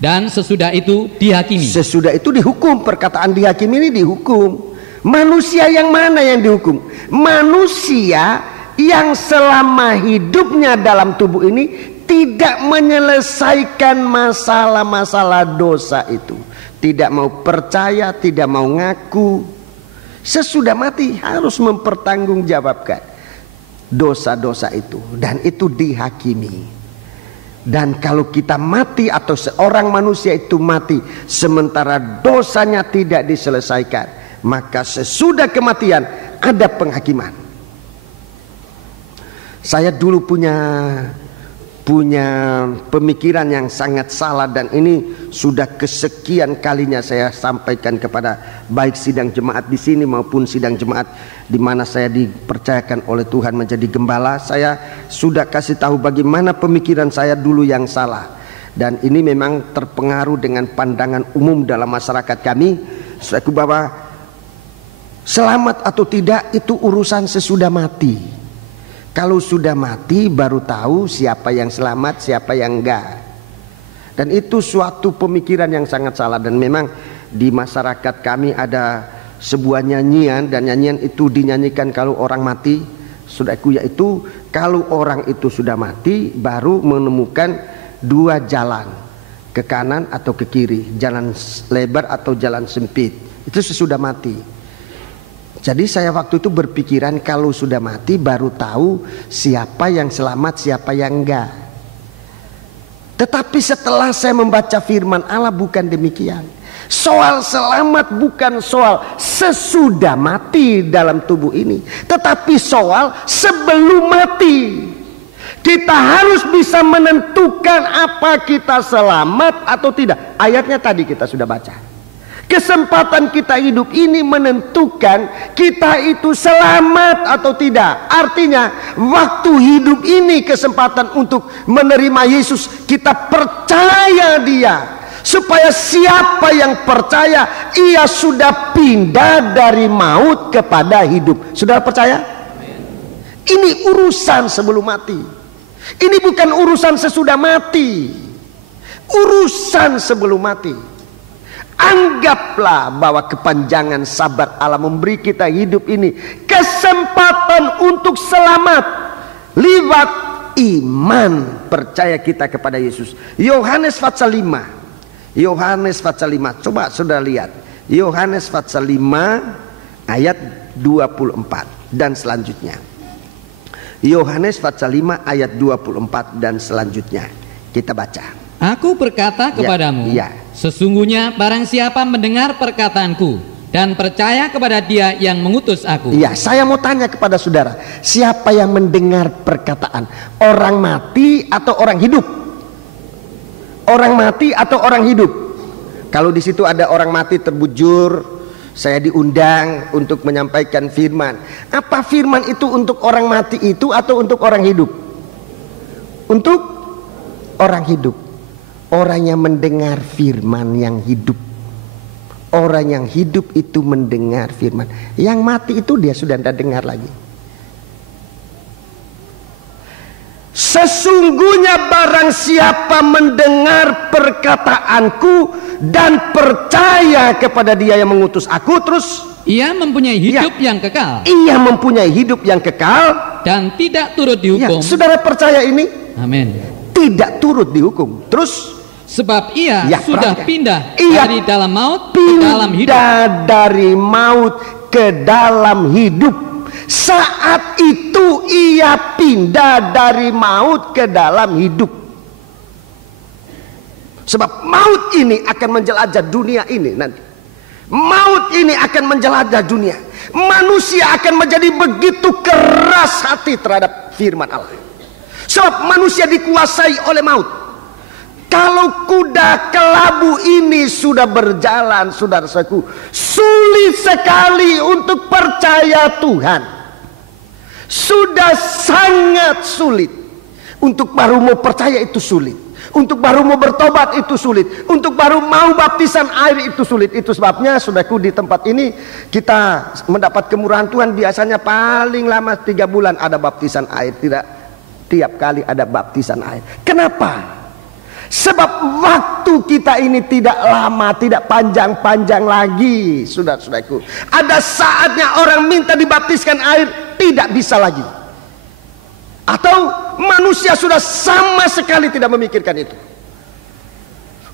dan sesudah itu dihakimi. Sesudah itu dihukum. Perkataan dihakimi ini dihukum. Manusia yang mana yang dihukum? Manusia yang selama hidupnya dalam tubuh ini tidak menyelesaikan masalah-masalah dosa itu. Tidak mau percaya, tidak mau ngaku. Sesudah mati harus mempertanggungjawabkan dosa-dosa itu. Dan itu dihakimi. Dan kalau kita mati atau seorang manusia itu mati sementara dosanya tidak diselesaikan, maka sesudah kematian ada penghakiman. Saya dulu punya pemikiran yang sangat salah, dan ini sudah kesekian kalinya saya sampaikan kepada baik sidang jemaat di sini maupun sidang jemaat di mana saya dipercayakan oleh Tuhan menjadi gembala. Saya sudah kasih tahu bagaimana pemikiran saya dulu yang salah, dan ini memang terpengaruh dengan pandangan umum dalam masyarakat kami, bahwa selamat atau tidak itu urusan sesudah mati. Kalau sudah mati baru tahu siapa yang selamat, siapa yang enggak. Dan itu suatu pemikiran yang sangat salah. Dan memang di masyarakat kami ada sebuah nyanyian, dan nyanyian itu dinyanyikan kalau orang mati, saudaraku, yaitu kalau orang itu sudah mati baru menemukan dua jalan, ke kanan atau ke kiri, jalan lebar atau jalan sempit. Itu sesudah mati. Jadi saya waktu itu berpikiran kalau sudah mati baru tahu siapa yang selamat, siapa yang enggak. Tetapi setelah saya membaca firman Allah, bukan demikian. Soal selamat bukan soal sesudah mati dalam tubuh ini, tetapi soal sebelum mati. Kita harus bisa menentukan apa kita selamat atau tidak. Ayatnya tadi kita sudah baca. Kesempatan kita hidup ini menentukan kita itu selamat atau tidak. Artinya waktu hidup ini kesempatan untuk menerima Yesus. Kita percaya Dia, supaya siapa yang percaya ia sudah pindah dari maut kepada hidup. Saudara percaya? Ini urusan sebelum mati. Ini bukan urusan sesudah mati. Urusan sebelum mati. Anggaplah bahwa kepanjangan sabar Allah memberi kita hidup ini kesempatan untuk selamat lewat iman percaya kita kepada Yesus. Yohanes pasal 5. Yohanes pasal 5. Coba saudara lihat. Yohanes pasal 5 ayat 24 dan selanjutnya. Yohanes pasal 5 ayat 24 dan selanjutnya. Kita baca. Aku berkata kepadamu, sesungguhnya barang siapa mendengar perkataanku dan percaya kepada Dia yang mengutus aku. Ya, saya mau tanya kepada saudara, siapa yang mendengar perkataan? Orang mati atau orang hidup? Orang mati atau orang hidup? Kalau di situ ada orang mati terbujur, saya diundang untuk menyampaikan firman. Apa firman itu untuk orang mati itu atau untuk orang hidup? Untuk orang hidup. Orang yang mendengar firman yang hidup. Orang yang hidup itu mendengar firman. Yang mati itu dia sudah tidak dengar lagi. Sesungguhnya barang siapa mendengar perkataanku dan percaya kepada Dia yang mengutus aku, terus ia mempunyai hidup yang kekal. Ia mempunyai hidup yang kekal dan tidak turut dihukum. Saudara percaya ini? Amin. Tidak turut dihukum. Terus sebab ia sudah pindah dari dalam maut ke dalam hidup. Dari maut ke dalam hidup. Saat itu ia pindah dari maut ke dalam hidup. Sebab maut ini akan menjelajah dunia ini nanti. Maut ini akan menjelajah dunia. Manusia akan menjadi begitu keras hati terhadap firman Allah. Sebab manusia dikuasai oleh maut. Kalau kuda kelabu ini sudah berjalan, saudara-saudaraku, sulit sekali untuk percaya Tuhan. Sudah sangat sulit. Untuk baru mau percaya itu sulit. Untuk baru mau bertobat itu sulit. Untuk baru mau baptisan air itu sulit. Itu sebabnya, saudaraku, di tempat ini kita mendapat kemurahan Tuhan biasanya paling lama 3 bulan ada baptisan air. Tidak tiap kali ada baptisan air. Kenapa? Sebab waktu kita ini tidak lama, tidak panjang-panjang lagi, saudara-saudaraku. Ada saatnya orang minta dibaptiskan air, tidak bisa lagi. Atau manusia sudah sama sekali tidak memikirkan itu.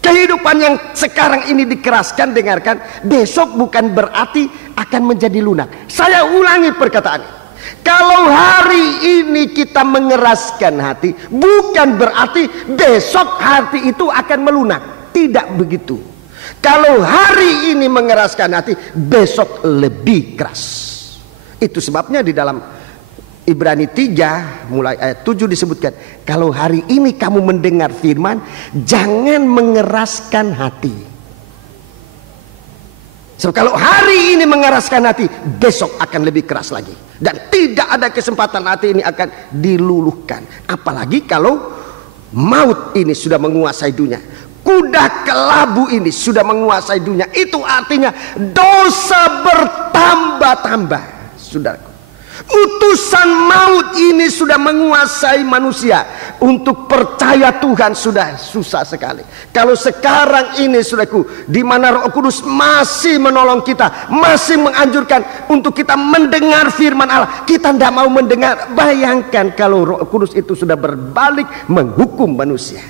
Kehidupan yang sekarang ini dikeraskan, dengarkan, besok bukan berarti akan menjadi lunak. Saya ulangi perkataan ini. Kalau hari ini kita mengeraskan hati, bukan berarti besok hati itu akan melunak. Tidak begitu. Kalau hari ini mengeraskan hati, besok lebih keras. Itu sebabnya di dalam Ibrani 3 mulai ayat 7 disebutkan, kalau hari ini kamu mendengar firman, jangan mengeraskan hati. So, kalau hari ini mengeraskan hati, besok akan lebih keras lagi. Dan tidak ada kesempatan hati ini akan diluluhkan. Apalagi kalau maut ini sudah menguasai dunia. Kuda kelabu ini sudah menguasai dunia. Itu artinya dosa bertambah-tambah, saudaraku. Utusan maut ini sudah menguasai manusia. Untuk percaya Tuhan sudah susah sekali. Kalau sekarang ini, saudaraku, di mana Roh Kudus masih menolong kita, masih menganjurkan untuk kita mendengar firman Allah, kita tidak mau mendengar. Bayangkan kalau Roh Kudus itu sudah berbalik menghukum manusia.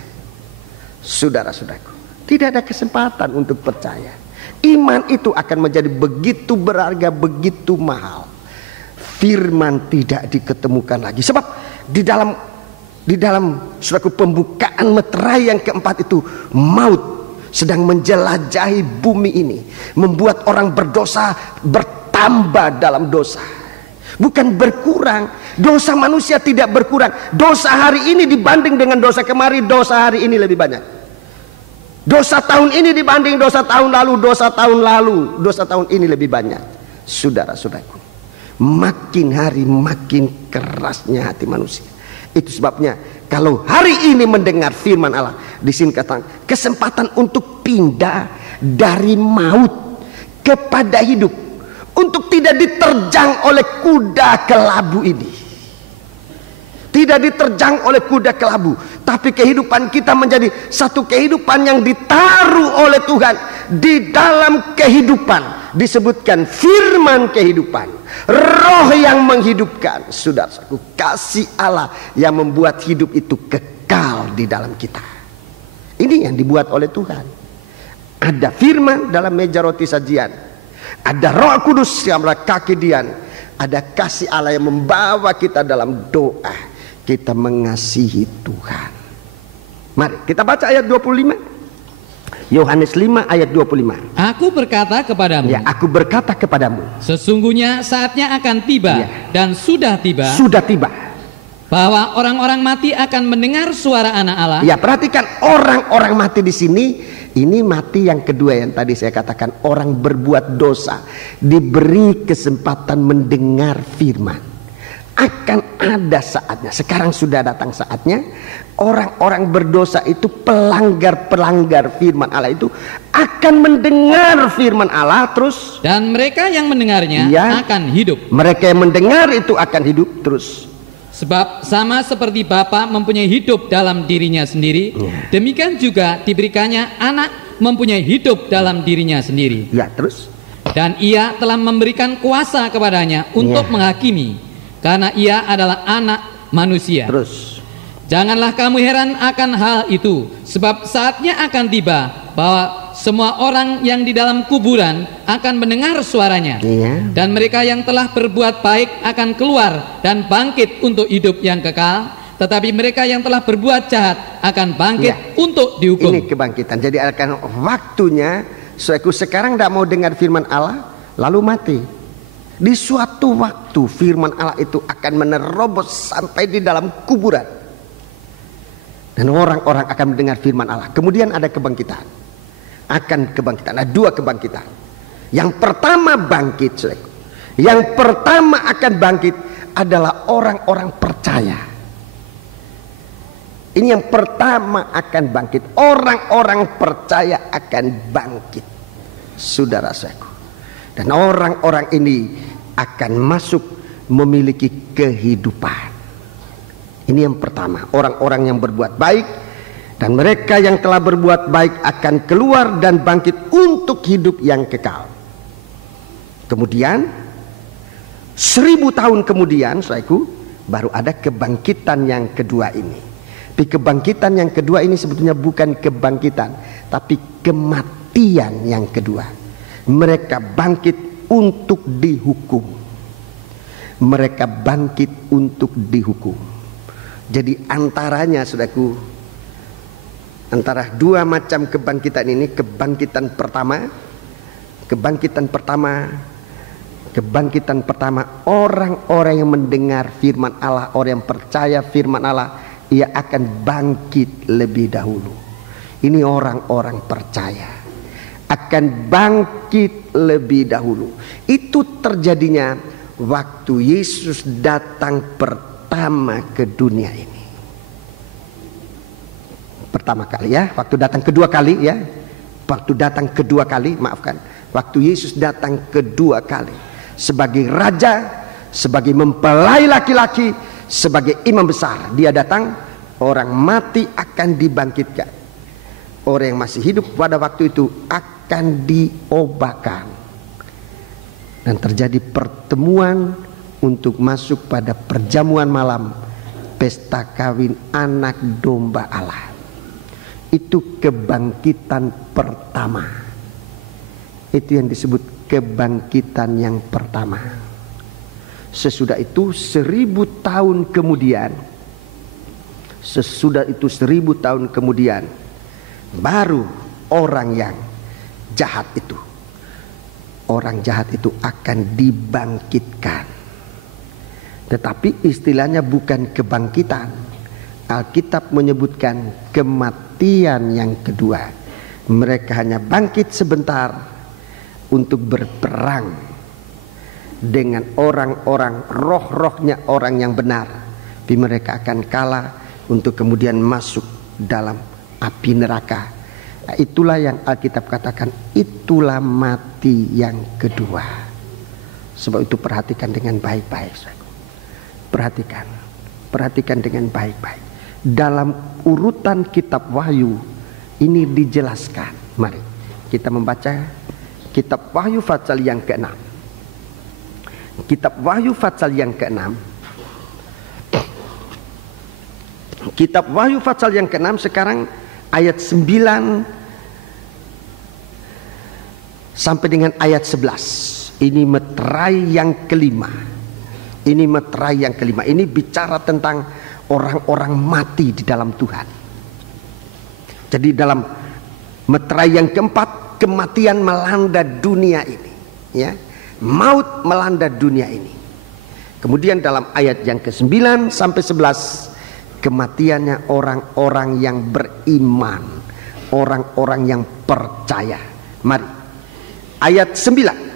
Saudara-saudaraku, tidak ada kesempatan untuk percaya. Iman itu akan menjadi begitu berharga, begitu mahal. Firman tidak diketemukan lagi. Sebab di dalam saudaraku pembukaan meterai yang keempat itu, maut sedang menjelajahi bumi ini, membuat orang berdosa bertambah dalam dosa, bukan berkurang. Dosa manusia tidak berkurang. Dosa hari ini dibanding dengan dosa kemarin, dosa hari ini lebih banyak. Dosa tahun ini dibanding dosa tahun lalu, dosa tahun ini lebih banyak. Saudara-saudaraku, makin hari makin kerasnya hati manusia. Itu sebabnya kalau hari ini mendengar firman Allah, di sini katakan kesempatan untuk pindah dari maut kepada hidup, untuk tidak diterjang oleh kuda kelabu ini. Tidak diterjang oleh kuda kelabu, tapi kehidupan kita menjadi satu kehidupan yang ditaruh oleh Tuhan di dalam kehidupan. Disebutkan firman kehidupan, roh yang menghidupkan. Saudaraku, kasih Allah yang membuat hidup itu kekal di dalam kita. Ini yang dibuat oleh Tuhan. Ada firman dalam meja roti sajian, ada Roh Kudus yang kaki dian, ada kasih Allah yang membawa kita dalam doa. Kita mengasihi Tuhan. Mari kita baca ayat 25. Yohanes 5 ayat 25. Aku berkata kepadamu. Ya, aku berkata kepadamu. Sesungguhnya saatnya akan tiba, dan sudah tiba. Sudah tiba. Bahwa orang-orang mati akan mendengar suara Anak Allah. Ya, perhatikan orang-orang mati di sini. Ini mati yang kedua yang tadi saya katakan, orang berbuat dosa diberi kesempatan mendengar firman. Akan ada saatnya, sekarang sudah datang saatnya, orang-orang berdosa itu, pelanggar-pelanggar firman Allah itu akan mendengar firman Allah terus. Dan mereka yang mendengarnya akan hidup. Mereka yang mendengar itu akan hidup terus. Sebab sama seperti Bapa mempunyai hidup dalam dirinya sendiri, demikian juga diberikannya Anak mempunyai hidup dalam dirinya sendiri. Ya, terus. Dan Ia telah memberikan kuasa kepadanya untuk menghakimi, karena Ia adalah Anak manusia. Terus. Janganlah kamu heran akan hal itu, sebab saatnya akan tiba bahwa semua orang yang di dalam kuburan akan mendengar suaranya. Dan mereka yang telah berbuat baik akan keluar dan bangkit untuk hidup yang kekal, tetapi mereka yang telah berbuat jahat akan bangkit untuk dihukum. Ini kebangkitan. Jadi akan waktunya, sekarang tidak mau dengar firman Allah lalu mati. Di suatu waktu firman Allah itu akan menerobos sampai di dalam kuburan, dan orang-orang akan mendengar firman Allah. Kemudian ada kebangkitan. Ada dua kebangkitan. Yang pertama bangkit, yang pertama akan bangkit adalah orang-orang percaya. Ini yang pertama akan bangkit. Orang-orang percaya akan bangkit, saudara-saudaraku. Dan orang-orang ini akan masuk memiliki kehidupan. Ini yang pertama, orang-orang yang berbuat baik, dan mereka yang telah berbuat baik akan keluar dan bangkit untuk hidup yang kekal. Kemudian 1000 tahun kemudian, saudaraku, baru ada kebangkitan yang kedua ini. Tapi kebangkitan yang kedua ini sebetulnya bukan kebangkitan, tapi kematian yang kedua. Mereka bangkit untuk dihukum. Mereka bangkit untuk dihukum. Jadi antaranya, saudaraku, antara dua macam kebangkitan ini, kebangkitan pertama, orang-orang yang mendengar firman Allah, orang yang percaya firman Allah, ia akan bangkit lebih dahulu. Ini orang-orang percaya akan bangkit lebih dahulu. Itu terjadinya waktu Yesus datang pertama ke dunia ini. Pertama kali ya, waktu datang kedua kali ya. Waktu datang kedua kali, maafkan. Waktu Yesus datang kedua kali sebagai raja, sebagai mempelai laki-laki, sebagai imam besar. Dia datang, orang mati akan dibangkitkan. Orang yang masih hidup pada waktu itu akan diobahkan. Dan terjadi pertemuan untuk masuk pada perjamuan malam, pesta kawin anak domba Allah. Itu kebangkitan pertama. Itu yang disebut kebangkitan yang pertama. Sesudah itu 1000 tahun kemudian, baru orang yang jahat itu, akan dibangkitkan. Tetapi istilahnya bukan kebangkitan. Alkitab menyebutkan kematian yang kedua. Mereka hanya bangkit sebentar untuk berperang dengan orang-orang, roh-rohnya orang yang benar, tapi mereka akan kalah untuk kemudian masuk dalam api neraka. Nah, itulah yang Alkitab katakan, itulah mati yang kedua. Sebab itu perhatikan dengan baik-baik. Perhatikan dengan baik-baik. Dalam urutan kitab Wahyu ini dijelaskan. Mari kita membaca kitab Wahyu pasal yang ke-6. Kitab Wahyu pasal yang ke-6. Kitab Wahyu pasal yang ke-6 sekarang ayat 9 sampai dengan ayat 11. Ini meterai yang kelima. Ini bicara tentang orang-orang mati di dalam Tuhan. Jadi dalam meterai yang keempat, kematian melanda dunia ini, ya. Maut melanda dunia ini. Kemudian dalam ayat yang ke-9 sampai 11, kematiannya orang-orang yang beriman, orang-orang yang percaya. Mari, ayat 9.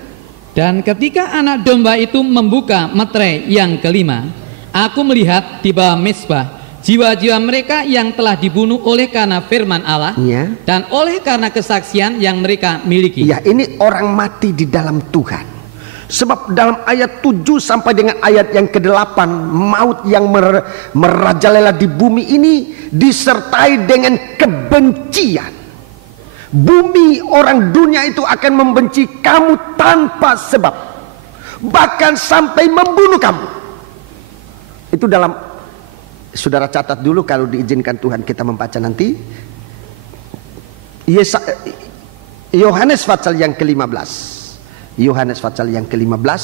Dan ketika anak domba itu membuka meterai yang kelima, aku melihat di bawah mezbah jiwa-jiwa mereka yang telah dibunuh oleh karena firman Allah, ya, dan oleh karena kesaksian yang mereka miliki. Ya, ini orang mati di dalam Tuhan. Sebab dalam ayat 7 sampai dengan ayat yang ke-8, maut yang merajalela di bumi ini disertai dengan kebencian. Bumi, orang dunia itu akan membenci kamu tanpa sebab, bahkan sampai membunuh kamu. Itu dalam, saudara catat dulu kalau diizinkan Tuhan kita membaca nanti. Yohanes pasal yang ke-15, Yohanes pasal yang ke-15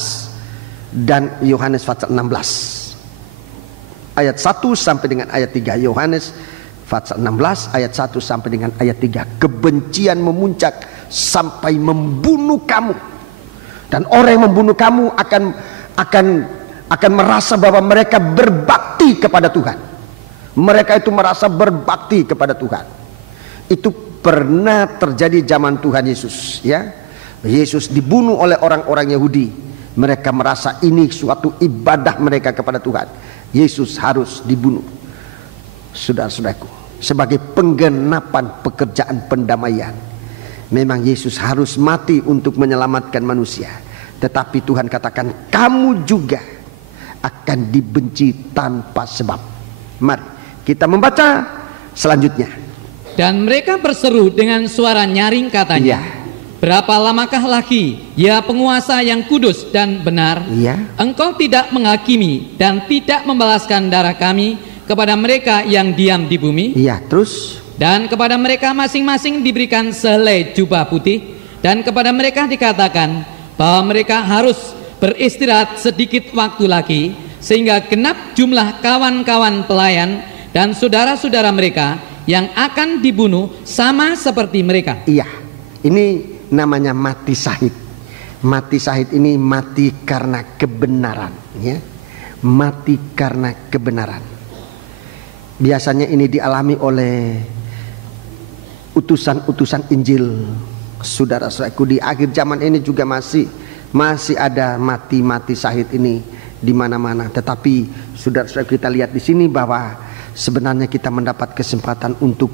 dan Yohanes pasal 16 ayat 1 sampai dengan ayat 3. Yohanes pasal 16 ayat 1 sampai dengan ayat 3. Kebencian memuncak sampai membunuh kamu, dan orang yang membunuh kamu akan merasa bahwa mereka berbakti kepada Tuhan. Mereka itu merasa berbakti kepada Tuhan. Itu pernah terjadi zaman Tuhan Yesus, ya. Yesus dibunuh oleh orang-orang Yahudi. Mereka merasa ini suatu ibadah mereka kepada Tuhan. Yesus harus dibunuh. Saudara-saudaraku, sebagai penggenapan pekerjaan pendamaian, memang Yesus harus mati untuk menyelamatkan manusia. Tetapi Tuhan katakan, kamu juga akan dibenci tanpa sebab. Mari kita membaca selanjutnya. Dan mereka berseru dengan suara nyaring katanya, berapa lamakah lagi, ya penguasa yang kudus dan benar, engkau tidak menghakimi dan tidak membalaskan darah kami kepada mereka yang diam di bumi? Terus, dan kepada mereka masing-masing diberikan sehelai jubah putih, dan kepada mereka dikatakan bahwa mereka harus beristirahat sedikit waktu lagi, sehingga genap jumlah kawan-kawan pelayan dan saudara-saudara mereka yang akan dibunuh sama seperti mereka. Ini namanya mati syahid. Mati syahid ini mati karena kebenaran, ya. Mati karena kebenaran. Biasanya ini dialami oleh utusan-utusan Injil. Saudara-saudaraku, di akhir zaman ini juga masih ada mati syahid ini di mana-mana. Tetapi saudara-saudara, kita lihat di sini bahwa sebenarnya kita mendapat kesempatan untuk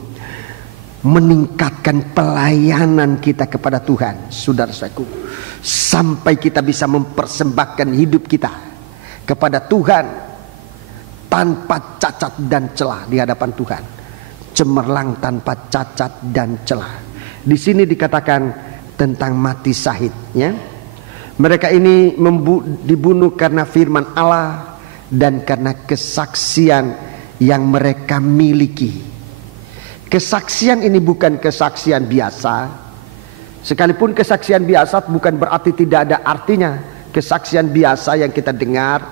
meningkatkan pelayanan kita kepada Tuhan, saudara-saudaraku, sampai kita bisa mempersembahkan hidup kita kepada Tuhan tanpa cacat dan celah di hadapan Tuhan. Cemerlang tanpa cacat dan celah. Di sini dikatakan tentang mati syahid, ya. Mereka ini dibunuh karena firman Allah dan karena kesaksian yang mereka miliki. Kesaksian ini bukan kesaksian biasa. Sekalipun kesaksian biasa bukan berarti tidak ada artinya. Kesaksian biasa yang kita dengar,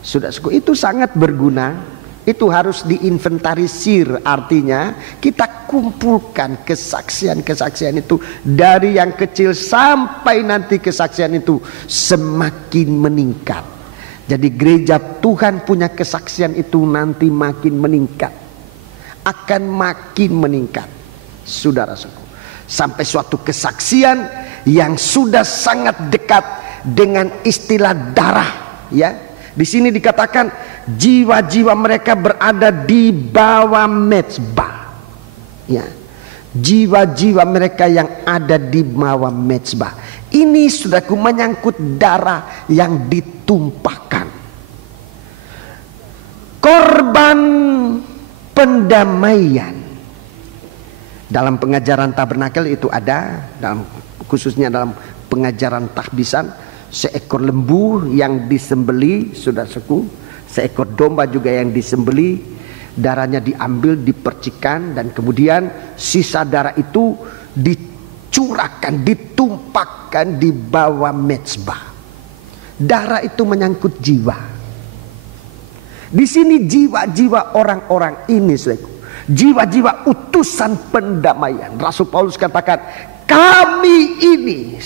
saudaraku, itu sangat berguna. Itu harus diinventarisir. Artinya kita kumpulkan kesaksian-kesaksian itu dari yang kecil sampai nanti kesaksian itu semakin meningkat. Jadi gereja Tuhan punya kesaksian itu nanti makin meningkat, akan makin meningkat, saudara-saudara. sampai suatu kesaksian yang sudah sangat dekat dengan istilah darah, ya. Di sini dikatakan jiwa-jiwa mereka berada di bawah mezbah, ya. Jiwa-jiwa mereka yang ada di bawah mezbah ini, saudaraku, menyangkut darah yang ditumpahkan, korban pendamaian. Dalam pengajaran tabernakel itu ada, khususnya dalam pengajaran tahbisan, seekor lembu yang disembeli, saudaraku, seekor domba juga yang disembeli, darahnya diambil, dipercikan, dan kemudian sisa darah itu dicurahkan, ditumpahkan di bawah mezbah. Darah itu menyangkut jiwa. Di sini jiwa-jiwa orang-orang ini, saudaraku, jiwa-jiwa utusan pendamaian. Rasul Paulus katakan, kami ini,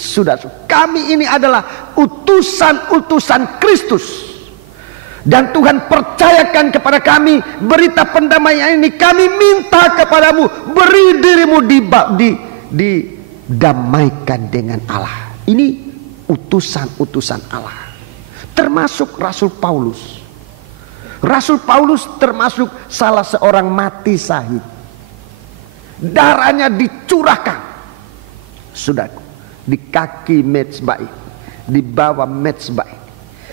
kami ini adalah utusan-utusan Kristus, dan Tuhan percayakan kepada kami berita pendamaian ini. Kami minta kepadamu, beri dirimu didamaikan dengan Allah. Ini utusan-utusan Allah, termasuk Rasul Paulus. Rasul Paulus termasuk salah seorang mati syahid. Darahnya dicurahkan, saudaraku, di kaki mezbah, di bawah mezbah.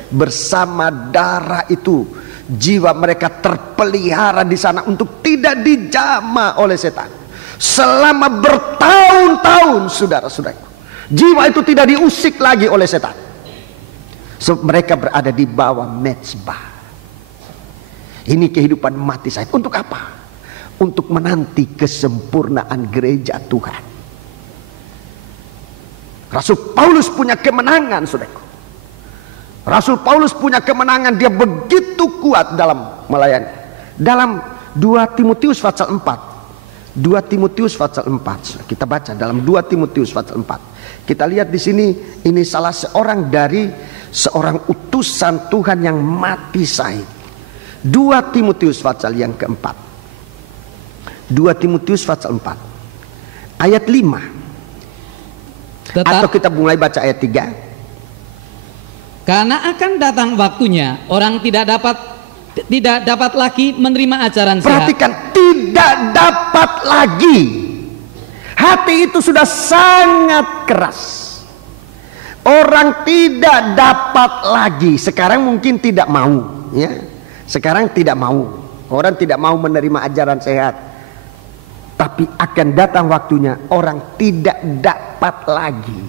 Bersama darah itu, jiwa mereka terpelihara di sana untuk tidak dijamah oleh setan. Selama bertahun-tahun, saudara-saudaraku, jiwa itu tidak diusik lagi oleh setan. So, mereka berada di bawah mezbah. Ini kehidupan mati syahid. Untuk apa? Untuk menanti kesempurnaan gereja Tuhan. Rasul Paulus punya kemenangan, saudaraku. Rasul Paulus punya kemenangan. Dia begitu kuat dalam melayani. Dalam 2 Timotius pasal 4. 2 Timotius pasal 4. Kita baca dalam 2 Timotius pasal 4. Kita lihat di sini, ini salah seorang dari seorang utusan Tuhan yang mati syahid. 2 Timotius pasal yang keempat. 2 Timotius pasal 4 ayat 5. Atau kita mulai baca ayat 3. Karena akan datang waktunya orang tidak dapat lagi menerima ajaran sehat. Perhatikan, tidak dapat lagi. Hati itu sudah sangat keras. Orang tidak dapat lagi. Sekarang mungkin tidak mau, ya. Sekarang tidak mau. Orang tidak mau menerima ajaran sehat. Tapi akan datang waktunya orang tidak dapat lagi.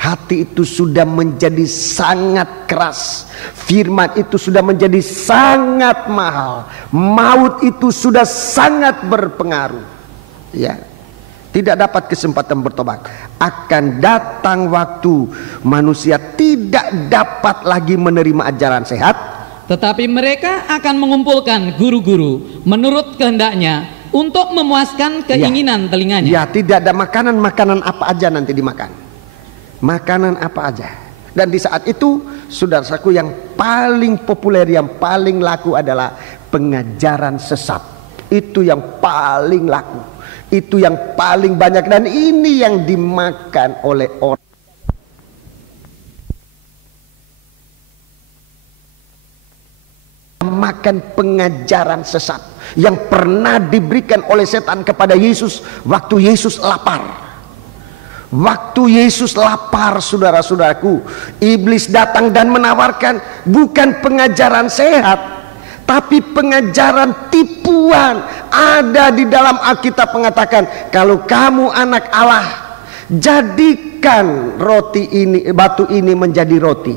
Hati itu sudah menjadi sangat keras. Firman itu sudah menjadi sangat mahal. Maut itu sudah sangat berpengaruh, ya. Tidak dapat kesempatan bertobat. Akan datang waktu manusia tidak dapat lagi menerima ajaran sehat, tetapi mereka akan mengumpulkan guru-guru menurut kehendaknya untuk memuaskan keinginan telinganya. Ya, tidak ada makanan apa aja nanti dimakan. Makanan apa aja. Dan di saat itu, saudaraku, yang paling populer, yang paling laku adalah pengajaran sesat. Itu yang paling laku. Itu yang paling banyak, dan ini yang dimakan oleh orang. Makan pengajaran sesat yang pernah diberikan oleh setan kepada Yesus waktu Yesus lapar. Waktu Yesus lapar, saudara-saudaraku, iblis datang dan menawarkan bukan pengajaran sehat, tapi pengajaran tipuan. Ada di dalam Alkitab mengatakan, kalau kamu anak Allah, jadikan roti ini, batu ini menjadi roti.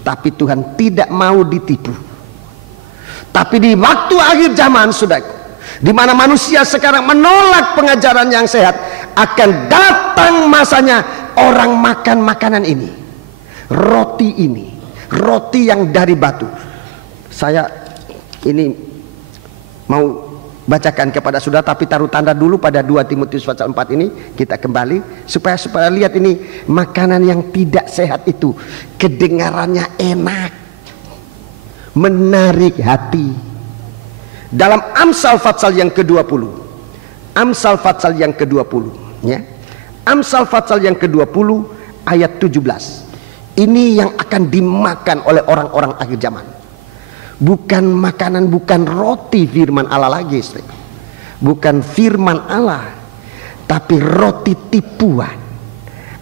Tapi Tuhan tidak mau ditipu. Tapi di waktu akhir zaman, saudaraku, di mana manusia sekarang menolak pengajaran yang sehat, akan datang masanya orang makan makanan ini, roti ini, roti yang dari batu. Saya ini mau bacakan kepada saudara, tapi taruh tanda dulu pada 2 Timotius pasal 4 ini. Kita kembali supaya lihat ini makanan yang tidak sehat itu kedengarannya enak, menarik hati. Dalam Amsal pasal yang ke-20, Amsal pasal yang ke-20, Ya. Amsal pasal yang ke-20 ayat 17. Ini yang akan dimakan oleh orang-orang akhir zaman. Bukan makanan, bukan roti firman Allah lagi, istri. Bukan firman Allah, tapi roti tipuan.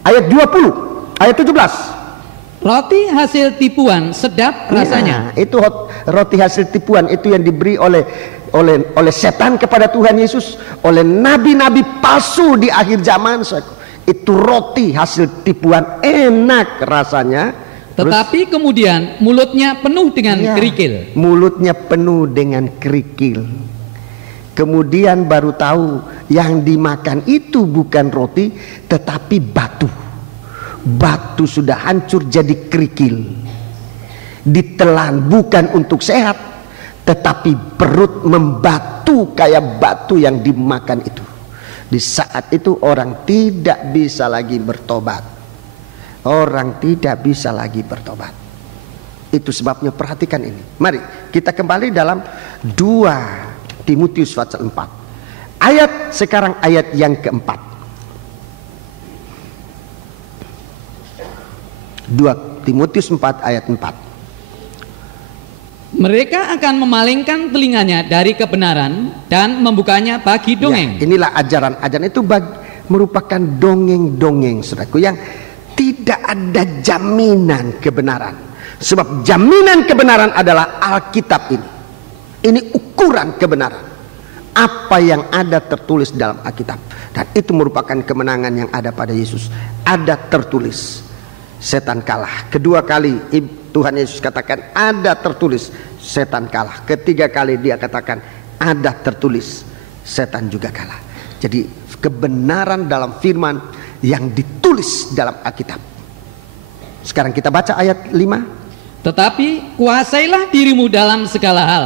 Ayat 20, ayat 17. Roti hasil tipuan sedap rasanya. Ya, itu roti hasil tipuan itu yang diberi oleh setan kepada Tuhan Yesus, oleh nabi-nabi palsu di akhir zaman. Itu roti hasil tipuan, enak rasanya. Tetapi kemudian mulutnya penuh dengan kerikil. Mulutnya penuh dengan kerikil. Kemudian baru tahu yang dimakan itu bukan roti, tetapi batu. Batu sudah hancur jadi kerikil. Ditelan bukan untuk sehat, tetapi perut membatu kayak batu yang dimakan itu. Di saat itu orang tidak bisa lagi bertobat. Orang tidak bisa lagi bertobat. Itu sebabnya perhatikan ini. Mari kita kembali dalam 2 Timotius pasal 4. Sekarang ayat yang keempat. 2 Timotius 4 ayat 4. Mereka akan memalingkan telinganya dari kebenaran dan membukanya bagi dongeng. Ya, inilah ajaran-ajaran itu merupakan dongeng-dongeng, saudaraku, yang tidak ada jaminan kebenaran. Sebab jaminan kebenaran adalah Alkitab ini. Ini ukuran kebenaran. Apa yang ada tertulis dalam Alkitab. Dan itu merupakan kemenangan yang ada pada Yesus. Ada tertulis. Setan kalah. Kedua kali Tuhan Yesus katakan ada tertulis, setan kalah. Ketiga kali dia katakan ada tertulis, setan juga kalah. Jadi kebenaran dalam firman yang ditulis dalam Alkitab. Sekarang kita baca ayat 5. Tetapi kuasailah dirimu dalam segala hal.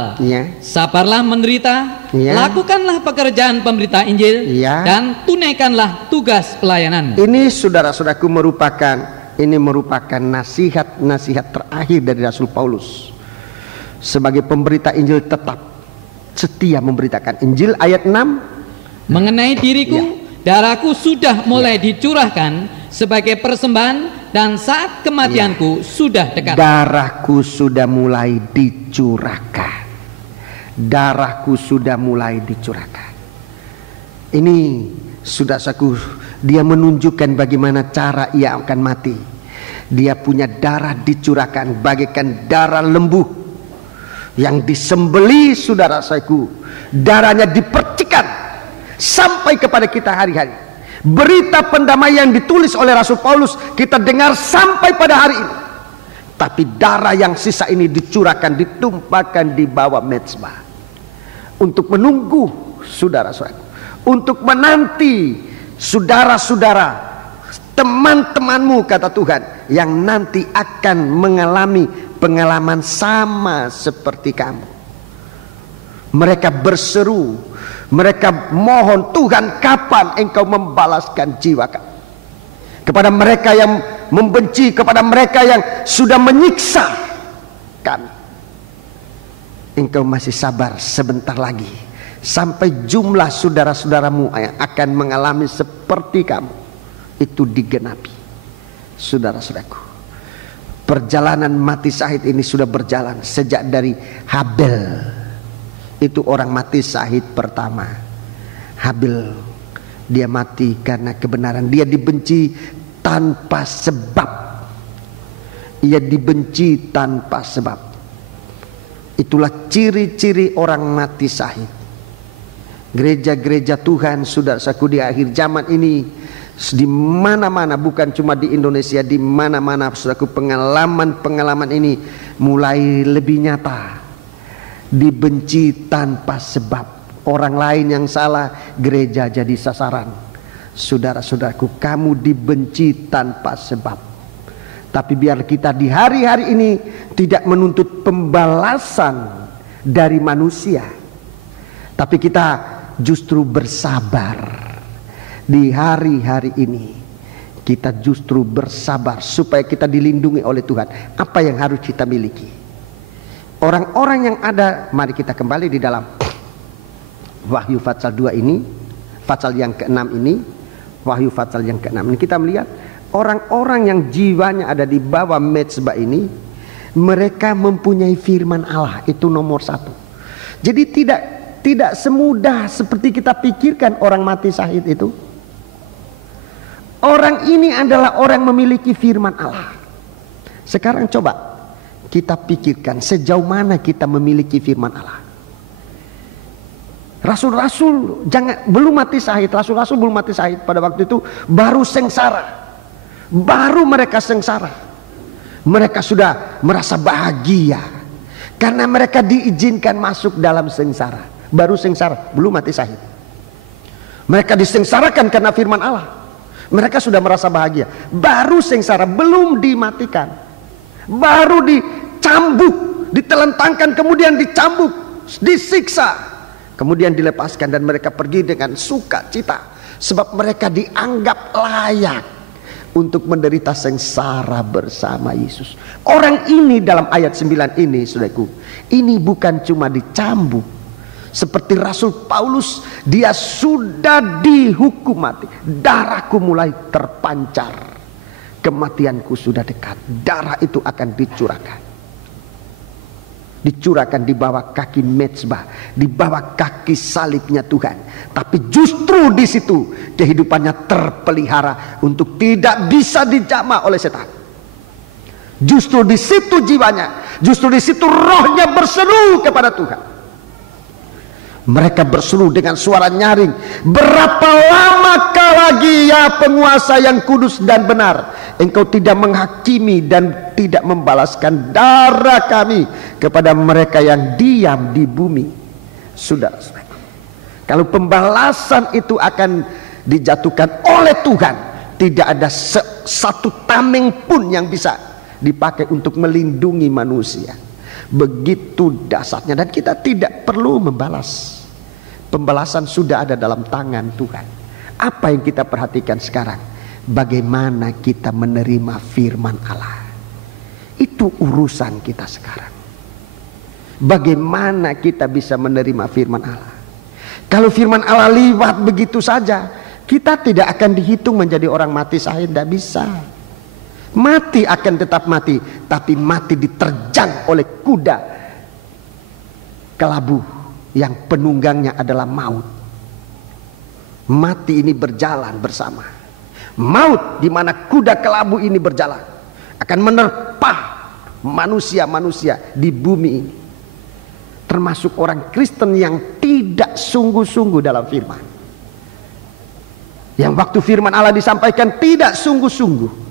Sabarlah menderita, lakukanlah pekerjaan pemberita Injil, dan tunaikanlah tugas pelayanan. Ini saudara-saudaraku merupakan nasihat-nasihat terakhir dari Rasul Paulus. Sebagai pemberita Injil tetap setia memberitakan Injil. Ayat 6. Mengenai diriku, darahku sudah mulai dicurahkan sebagai persembahan, dan saat kematianku sudah dekat. Darahku sudah mulai dicurahkan. Darahku sudah mulai dicurahkan. Ini saudaraku, dia menunjukkan bagaimana cara ia akan mati. Dia punya darah dicurahkan bagaikan darah lembu yang disembelih, saudaraku. Darahnya dipercikan sampai kepada kita hari-hari. Berita pendamaian ditulis oleh Rasul Paulus kita dengar sampai pada hari ini. Tapi darah yang sisa ini dicurahkan, ditumpahkan di bawah mezbah untuk menunggu saudara-saudaraku, untuk menanti saudara-saudara, teman-temanmu, kata Tuhan, yang nanti akan mengalami pengalaman sama seperti kamu. Mereka berseru, mereka mohon, Tuhan, kapan engkau membalaskan jiwa kami? Kepada mereka yang membenci, kepada mereka yang sudah menyiksa kami, engkau masih sabar sebentar lagi, sampai jumlah saudara-saudaramu yang akan mengalami seperti kamu itu digenapi. Saudara-saudaraku, perjalanan mati syahid ini sudah berjalan sejak dari Habel. Itu orang mati syahid pertama. Habil, dia mati karena kebenaran. Dia dibenci tanpa sebab. Ia dibenci tanpa sebab. Itulah ciri-ciri orang mati syahid. Gereja-gereja Tuhan, saudara-saudaraku, di akhir zaman ini, di mana-mana, bukan cuma di Indonesia, di mana-mana, saudaraku, pengalaman-pengalaman ini mulai lebih nyata. Dibenci tanpa sebab. Orang lain yang salah, gereja jadi sasaran. Saudara-saudaraku, kamu dibenci tanpa sebab. Tapi biar kita di hari-hari ini tidak menuntut pembalasan dari manusia, tapi kita justru bersabar. Di hari-hari ini kita justru bersabar supaya kita dilindungi oleh Tuhan. Apa yang harus kita miliki? Orang-orang yang ada, mari kita kembali di dalam Wahyu pasal 2 ini, pasal yang ke-6 ini. Wahyu pasal yang ke-6 ini kita melihat orang-orang yang jiwanya ada di bawah mezbah ini, mereka mempunyai firman Allah, itu nomor satu. Jadi tidak semudah seperti kita pikirkan orang mati syahid itu. Orang ini adalah orang memiliki firman Allah. Sekarang coba kita pikirkan sejauh mana kita memiliki firman Allah. Rasul-rasul belum mati syahid, rasul-rasul belum mati syahid pada waktu itu baru sengsara. Baru mereka sengsara. Mereka sudah merasa bahagia karena mereka diizinkan masuk dalam sengsara. Baru sengsara, belum mati syahid. Mereka disengsarakan karena firman Allah. Mereka sudah merasa bahagia. Baru sengsara, belum dimatikan. Baru dicambuk, ditelentangkan, kemudian dicambuk, disiksa, kemudian dilepaskan, dan mereka pergi dengan sukacita sebab mereka dianggap layak untuk menderita sengsara bersama Yesus. Orang ini dalam ayat 9 ini, saudaraku, ini bukan cuma dicambuk seperti Rasul Paulus, dia sudah dihukum mati, darahku mulai terpancar, kematianku sudah dekat. Darah itu akan dicurahkan di bawah kaki mezbah, di bawah kaki salibnya Tuhan. Tapi justru di situ kehidupannya terpelihara untuk tidak bisa dijamah oleh setan. Justru di situ jiwanya, justru di situ rohnya berseru kepada Tuhan. Mereka berseru dengan suara nyaring, berapa lamakah lagi ya penguasa yang kudus dan benar, engkau tidak menghakimi dan tidak membalaskan darah kami kepada mereka yang diam di bumi. Sudah, kalau pembalasan itu akan dijatuhkan oleh Tuhan, tidak ada satu tameng pun yang bisa dipakai untuk melindungi manusia. Begitu dasarnya, dan kita tidak perlu membalas. Pembalasan sudah ada dalam tangan Tuhan. Apa yang kita perhatikan sekarang? Bagaimana kita menerima firman Allah. Itu urusan kita sekarang. Bagaimana kita bisa menerima firman Allah. Kalau firman Allah lewat begitu saja, kita tidak akan dihitung menjadi orang mati syahid. Tidak bisa. Mati akan tetap mati, tapi mati diterjang oleh kuda kelabu yang penunggangnya adalah maut. Mati ini berjalan bersama. Maut di mana kuda kelabu ini berjalan akan menerpa manusia-manusia di bumi ini. Termasuk orang Kristen yang tidak sungguh-sungguh dalam firman. Yang waktu firman Allah disampaikan tidak sungguh-sungguh.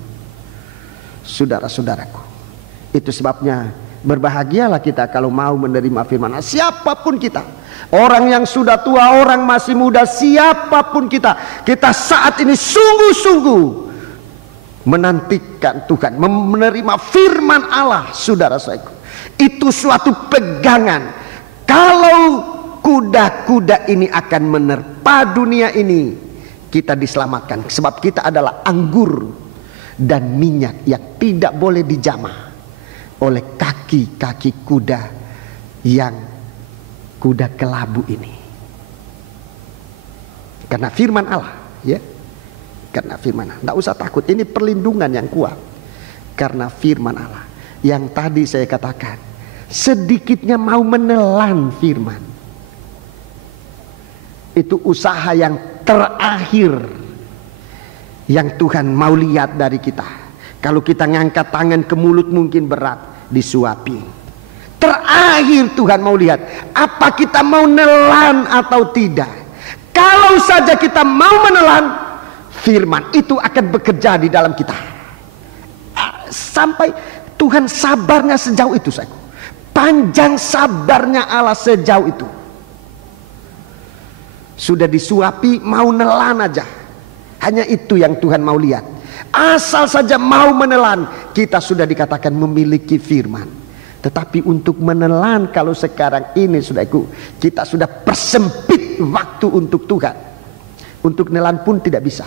Saudara-saudaraku, itu sebabnya berbahagialah kita kalau mau menerima firman Allah. Siapapun kita, orang yang sudah tua, orang masih muda, siapapun kita saat ini sungguh-sungguh menantikan Tuhan, menerima firman Allah. Saudara-saudaraku, itu suatu pegangan. Kalau kuda-kuda ini akan menerpa dunia ini, kita diselamatkan, sebab kita adalah anggur dan minyak yang tidak boleh dijamah oleh kaki-kaki kuda yang kuda kelabu ini. Karena firman Allah, ya. Karena firman Allah. Tidak usah takut, ini perlindungan yang kuat. Karena firman Allah. Yang tadi saya katakan, sedikitnya mau menelan firman. Itu usaha yang terakhir yang Tuhan mau lihat dari kita. Kalau kita ngangkat tangan ke mulut mungkin berat, disuapi. Terakhir Tuhan mau lihat, apa kita mau nelan atau tidak. Kalau saja kita mau menelan, firman itu akan bekerja di dalam kita. Sampai Tuhan sabarnya sejauh itu, saya. Panjang sabarnya Allah sejauh itu. Sudah disuapi, mau nelan aja. Hanya itu yang Tuhan mau lihat. Asal saja mau menelan, kita sudah dikatakan memiliki firman. Tetapi untuk menelan kalau sekarang ini, saudaraku, kita sudah persempit waktu untuk Tuhan. Untuk menelan pun tidak bisa.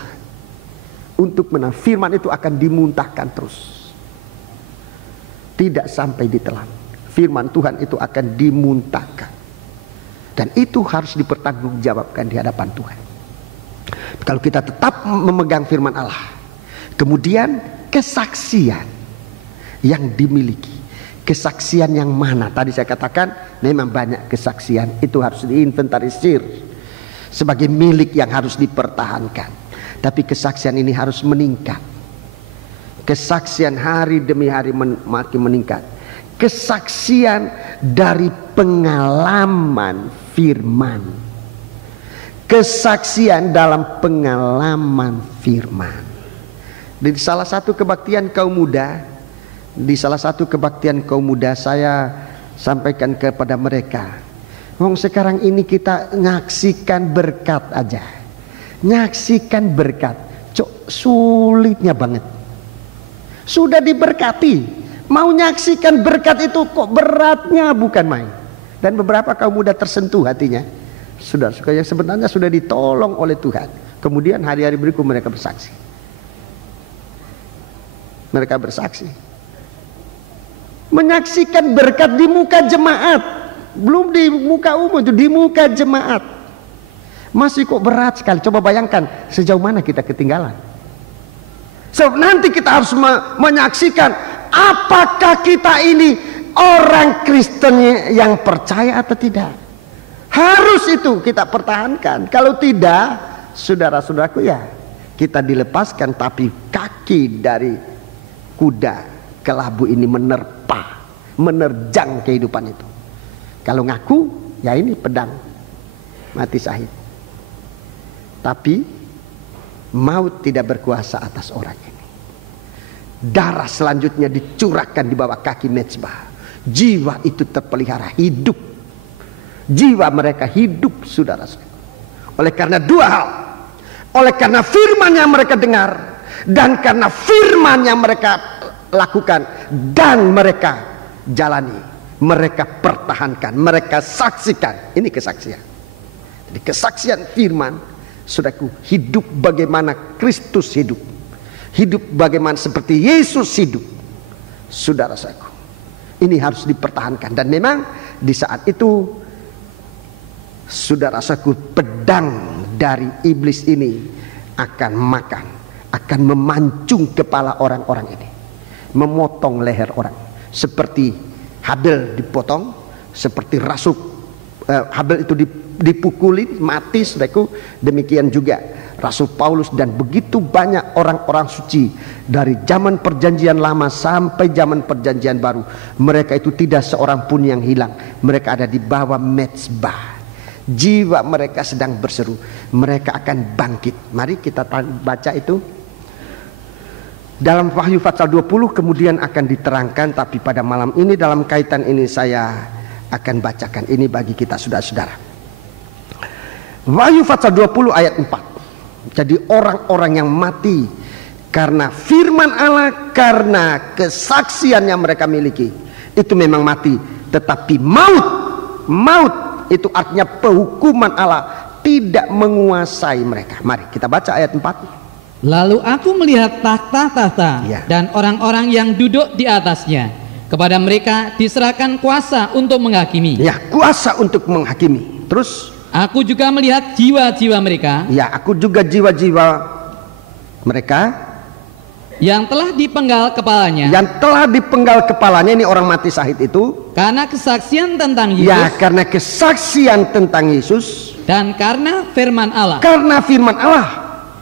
Untuk menelan, firman itu akan dimuntahkan terus. Tidak sampai ditelan. Firman Tuhan itu akan dimuntahkan. Dan itu harus dipertanggungjawabkan di hadapan Tuhan. Kalau kita tetap memegang firman Allah, kemudian kesaksian yang dimiliki, kesaksian yang mana? Tadi saya katakan memang banyak kesaksian, itu harus diinventarisir sebagai milik yang harus dipertahankan. Tapi kesaksian ini harus meningkat. Kesaksian hari demi hari makin meningkat. Kesaksian dari pengalaman firman. Kesaksian dalam pengalaman firman. Di salah satu kebaktian kaum muda, saya sampaikan kepada mereka, sekarang ini kita nyaksikan berkat aja. Nyaksikan berkat, sulitnya banget. Sudah diberkati, mau nyaksikan berkat itu kok beratnya bukan main. Dan beberapa kaum muda tersentuh hatinya. Sudah yang sebenarnya sudah ditolong oleh Tuhan. Kemudian hari-hari berikut mereka bersaksi. Menyaksikan berkat di muka jemaat, belum di muka umum, itu di muka jemaat. Masih kok berat sekali. Coba bayangkan sejauh mana kita ketinggalan. Nanti kita harus menyaksikan apakah kita ini orang Kristen yang percaya atau tidak. Harus itu kita pertahankan. Kalau tidak, saudara-saudaraku, ya kita dilepaskan, tapi kaki dari kuda kelabu ini menerjang kehidupan itu. Kalau ngaku, ya ini pedang, mati syahid. Tapi maut tidak berkuasa atas orang ini. Darah selanjutnya dicurahkan di bawah kaki mezbah. Jiwa itu terpelihara hidup. Jiwa mereka hidup, saudara-saudara. Oleh karena dua hal. Oleh karena firman yang mereka dengar, dan karena firman yang mereka lakukan dan mereka jalani, mereka pertahankan, mereka saksikan. Ini kesaksian. Jadi kesaksian firman, saudaraku, hidup bagaimana Kristus hidup, hidup bagaimana seperti Yesus hidup, saudara-saudaraku. Ini harus dipertahankan. Dan memang di saat itu, saudara-saudaraku, pedang dari iblis ini akan akan memancung kepala orang-orang ini, memotong leher orang, seperti Habel dipotong, seperti Habel itu dipukuli mati, saudaraku. Demikian juga Rasul Paulus dan begitu banyak orang-orang suci dari zaman perjanjian lama sampai zaman perjanjian baru, mereka itu tidak seorang pun yang hilang. Mereka ada di bawah mezbah. Jiwa mereka sedang berseru, mereka akan bangkit. Mari kita baca itu dalam Wahyu pasal 20, kemudian akan diterangkan. Tapi pada malam ini dalam kaitan ini saya akan bacakan ini bagi kita, saudara-saudara. Wahyu pasal 20 ayat 4. Jadi orang-orang yang mati karena firman Allah, karena kesaksian yang mereka miliki, itu memang mati. Tetapi maut itu artinya penghukuman Allah tidak menguasai mereka. Mari kita baca ayat 4. Lalu aku melihat takhta-takhta dan orang-orang yang duduk di atasnya. Kepada mereka diserahkan kuasa untuk menghakimi. Ya, kuasa untuk menghakimi. Terus aku juga melihat jiwa-jiwa mereka. Ya, aku juga jiwa-jiwa mereka yang telah dipenggal kepalanya. Yang telah dipenggal kepalanya, ini orang mati syahid itu. Karena kesaksian tentang Yesus. Ya, karena kesaksian tentang Yesus. Dan karena firman Allah. Karena firman Allah.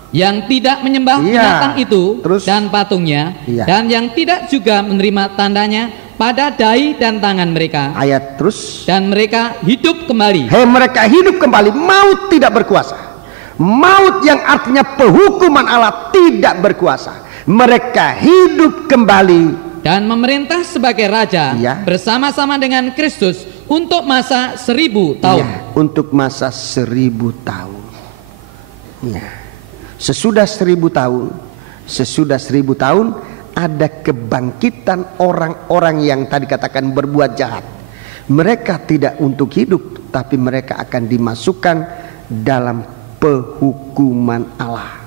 Yang tidak menyembah binatang itu dan patungnya. Dan yang tidak juga menerima tandanya pada dahi dan tangan mereka. Ayat terus. Dan mereka hidup kembali. Mereka hidup kembali. Maut tidak berkuasa. Maut yang artinya penghukuman Allah tidak berkuasa. Mereka hidup kembali dan memerintah sebagai raja bersama-sama dengan Kristus untuk masa 1000 tahun. Untuk masa 1000 tahun. Sesudah 1000 tahun ada kebangkitan orang-orang yang tadi katakan berbuat jahat. Mereka tidak untuk hidup, tapi mereka akan dimasukkan dalam penghukuman Allah.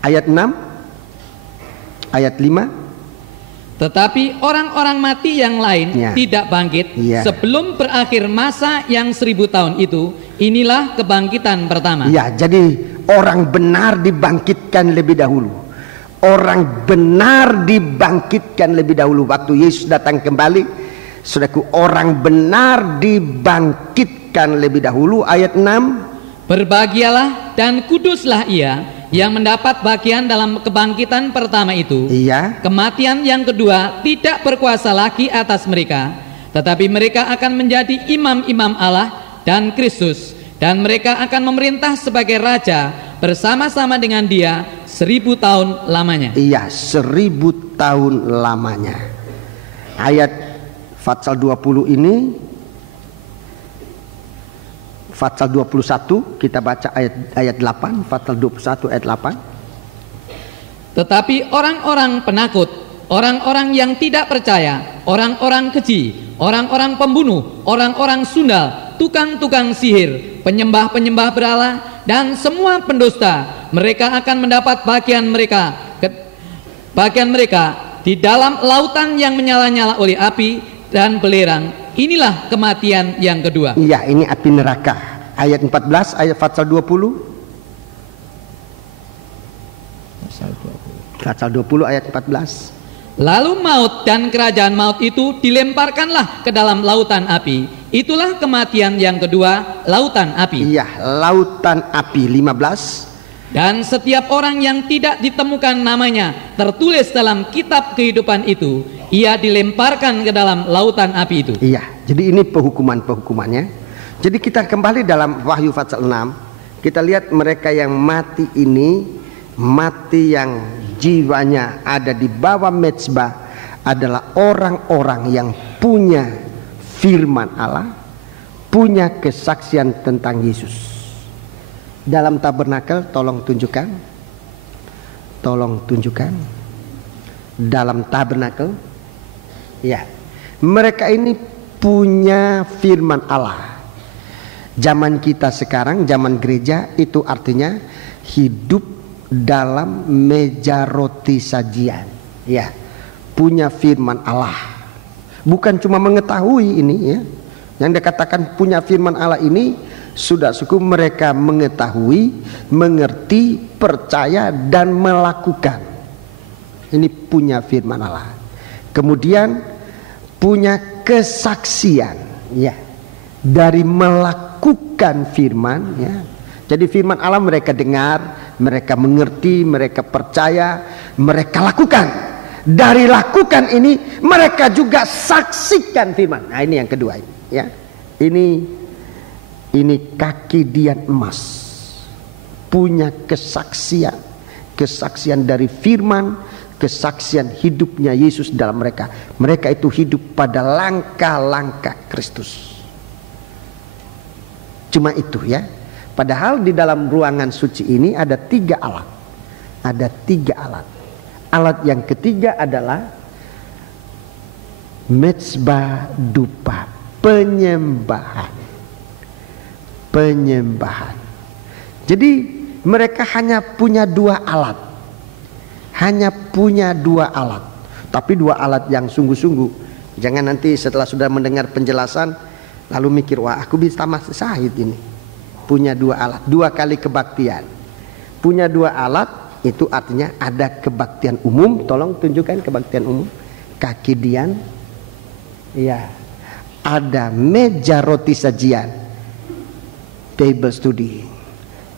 Ayat 6, ayat 5. Tetapi orang-orang mati yang lain tidak bangkit sebelum berakhir masa yang 1000 tahun itu. Inilah kebangkitan pertama. Ya, jadi orang benar dibangkitkan lebih dahulu. Orang benar dibangkitkan lebih dahulu. Waktu Yesus datang kembali, saudaraku, orang benar dibangkitkan lebih dahulu. Ayat 6. Berbahagialah dan kuduslah ia yang mendapat bagian dalam kebangkitan pertama itu. Kematian yang kedua tidak berkuasa lagi atas mereka, tetapi mereka akan menjadi imam-imam Allah dan Kristus, dan mereka akan memerintah sebagai raja bersama-sama dengan Dia 1000 tahun lamanya. 1000 tahun lamanya. Ayat Fatsal 20 ini, Fatsal 21, kita baca ayat 8, Fatsal 21 ayat 8. Tetapi orang-orang penakut, orang-orang yang tidak percaya, orang-orang keji, orang-orang pembunuh, orang-orang sundal, tukang-tukang sihir, penyembah-penyembah berhala, dan semua pendusta, mereka akan mendapat bagian mereka di dalam lautan yang menyala-nyala oleh api dan belerang. Inilah kematian yang kedua. Iya, ini api neraka. Ayat 14, ayat Fatsal 20. Fatsal 20 ayat 14. Lalu maut dan kerajaan maut itu dilemparkanlah ke dalam lautan api. Itulah kematian yang kedua, lautan api. Iya, lautan api. 15. Dan setiap orang yang tidak ditemukan namanya tertulis dalam kitab kehidupan itu, ia dilemparkan ke dalam lautan api itu. Iya, jadi ini penghukumannya. Jadi kita kembali dalam Wahyu Fatsal 6. Kita lihat mereka yang mati ini, mati yang jiwanya ada di bawah mezbah, adalah orang-orang yang punya firman Allah, punya kesaksian tentang Yesus. Dalam tabernakel, tolong tunjukkan. Dalam tabernakel, ya, mereka ini punya firman Allah. Zaman kita sekarang, zaman gereja, itu artinya hidup dalam meja roti sajian. Ya, punya firman Allah. Bukan cuma mengetahui ini, ya. Yang dikatakan punya firman Allah ini, sudah cukup mereka mengetahui, mengerti, percaya, dan melakukan. Ini punya firman Allah. Kemudian punya kesaksian, ya, dari melakukan firman, ya. Jadi firman Allah mereka dengar, mereka mengerti, mereka percaya, mereka lakukan. Dari lakukan ini mereka juga saksikan firman. Nah, ini yang kedua, ya. Ini kaki dian emas, punya kesaksian dari firman, kesaksian hidupnya Yesus dalam mereka. Mereka itu hidup pada langkah-langkah Kristus. Cuma itu, ya. Padahal di dalam ruangan suci ini ada 3 alat. Ada 3 alat. Alat yang ketiga adalah mezbah dupa, penyembahan. Jadi mereka hanya punya 2 alat. Tapi 2 alat yang sungguh-sungguh. Jangan nanti setelah sudah mendengar penjelasan lalu mikir, wah, aku bisa mati syahid ini. Punya 2 alat, 2 kali kebaktian. Punya 2 alat itu artinya ada kebaktian umum. Tolong tunjukkan kebaktian umum. Kaki dian, ya. Ada meja roti sajian, table study.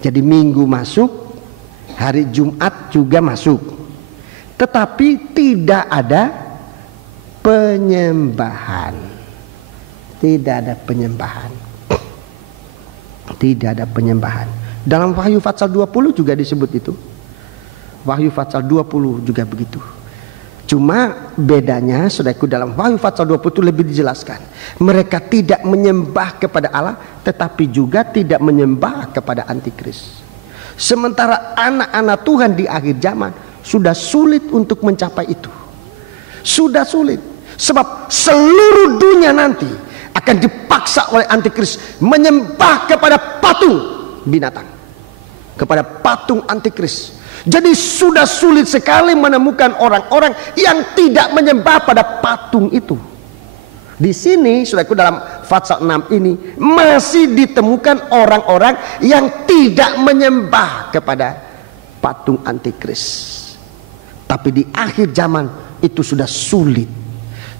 Jadi minggu masuk, hari Jumat juga masuk. Tetapi tidak ada penyembahan. Tidak ada penyembahan. Dalam Wahyu Fatsal 20 juga disebut itu. Wahyu Fatsal 20 juga begitu. Cuma bedanya, saudaraku, dalam Wahyu Fatsal 20 itu lebih dijelaskan. Mereka tidak menyembah kepada Allah, tetapi juga tidak menyembah kepada antikris. Sementara anak-anak Tuhan di akhir zaman sudah sulit untuk mencapai itu. Sudah sulit. Sebab seluruh dunia nanti akan dipaksa oleh antikris menyembah kepada patung binatang. kepada patung antikris. Jadi sudah sulit sekali menemukan orang-orang yang tidak menyembah pada patung itu. Di sini, saudaraku, dalam Fatsal 6 ini masih ditemukan orang-orang yang tidak menyembah kepada patung antikris. Tapi di akhir zaman itu sudah sulit.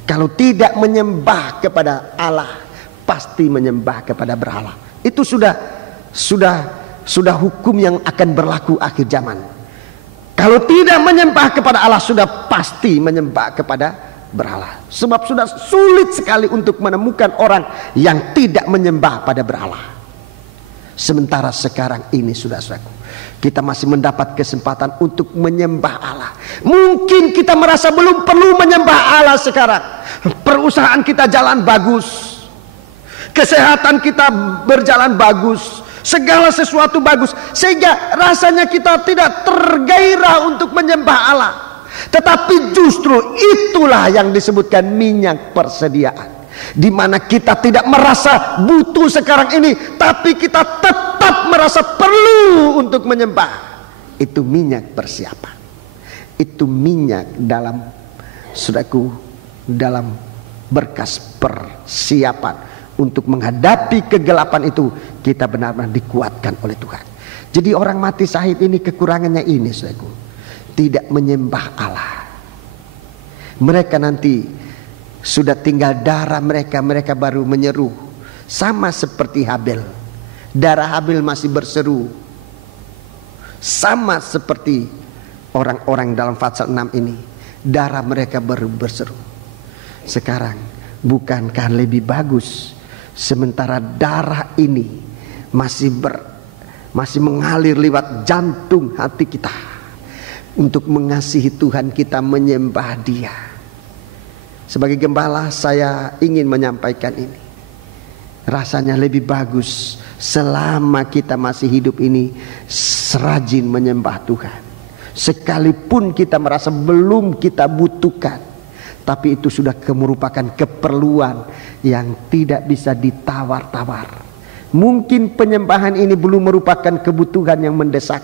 Kalau tidak menyembah kepada Allah, pasti menyembah kepada berhala. Itu sudah hukum yang akan berlaku akhir zaman. Kalau tidak menyembah kepada Allah, sudah pasti menyembah kepada berhala. Sebab sudah sulit sekali untuk menemukan orang yang tidak menyembah pada berhala. Sementara sekarang ini, saudara-saudaraku, kita masih mendapat kesempatan untuk menyembah Allah. Mungkin kita merasa belum perlu menyembah Allah sekarang. Perusahaan kita jalan bagus, kesehatan kita berjalan bagus, segala sesuatu bagus, sehingga rasanya kita tidak tergairah untuk menyembah Allah. Tetapi justru itulah yang disebutkan minyak persediaan, di mana kita tidak merasa butuh sekarang ini, tapi kita tetap merasa perlu untuk menyembah. Itu minyak persiapan. Itu minyak dalam, saudaraku, dalam berkas persiapan untuk menghadapi kegelapan itu. Kita benar-benar dikuatkan oleh Tuhan. Jadi orang mati syahid ini kekurangannya ini, saudaraku, tidak menyembah Allah. Mereka nanti sudah tinggal darah mereka baru menyeru. Sama seperti Habel. Darah Habel masih berseru. Sama seperti orang-orang dalam Fatsal 6 ini. Darah mereka baru berseru. Sekarang, bukankah lebih bagus sementara darah ini masih mengalir lewat jantung hati kita, untuk mengasihi Tuhan kita, menyembah Dia. Sebagai gembala, saya ingin menyampaikan ini. Rasanya lebih bagus selama kita masih hidup ini serajin menyembah Tuhan. Sekalipun kita merasa belum kita butuhkan, tapi itu sudah merupakan keperluan yang tidak bisa ditawar-tawar. Mungkin penyembahan ini belum merupakan kebutuhan yang mendesak,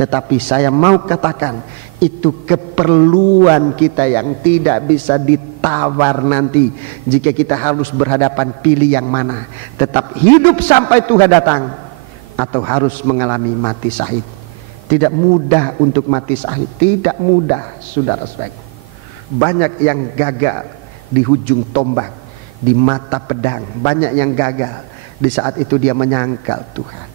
tetapi saya mau katakan itu keperluan kita yang tidak bisa ditawar nanti. Jika kita harus berhadapan, pilih yang mana, tetap hidup sampai Tuhan datang, atau harus mengalami mati syahid. Tidak mudah untuk mati syahid, tidak mudah, saudara-saudaraku. Banyak yang gagal di ujung tombak, di mata pedang. Banyak yang gagal di saat itu dia menyangkal Tuhan.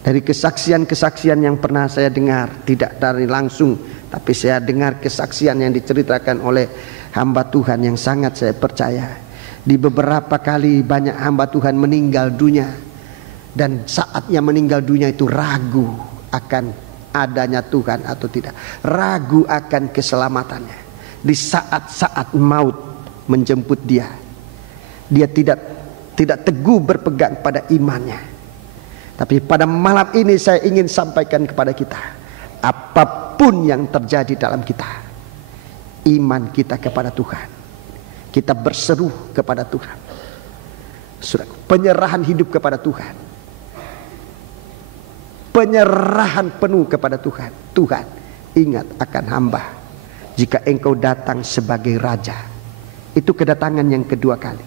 Dari kesaksian-kesaksian yang pernah saya dengar, tidak dari langsung, tapi saya dengar kesaksian yang diceritakan oleh hamba Tuhan yang sangat saya percaya. Di beberapa kali banyak hamba Tuhan meninggal dunia, dan saatnya meninggal dunia itu ragu akan adanya Tuhan atau tidak, ragu akan keselamatannya. Di saat-saat maut menjemput dia, dia tidak teguh berpegang pada imannya. Tapi pada malam ini saya ingin sampaikan kepada kita, apapun yang terjadi dalam kita, iman kita kepada Tuhan, kita berseru kepada Tuhan, penyerahan hidup kepada Tuhan, penyerahan penuh kepada Tuhan. Tuhan, ingat akan hamba jika engkau datang sebagai raja. Itu kedatangan yang kedua kali.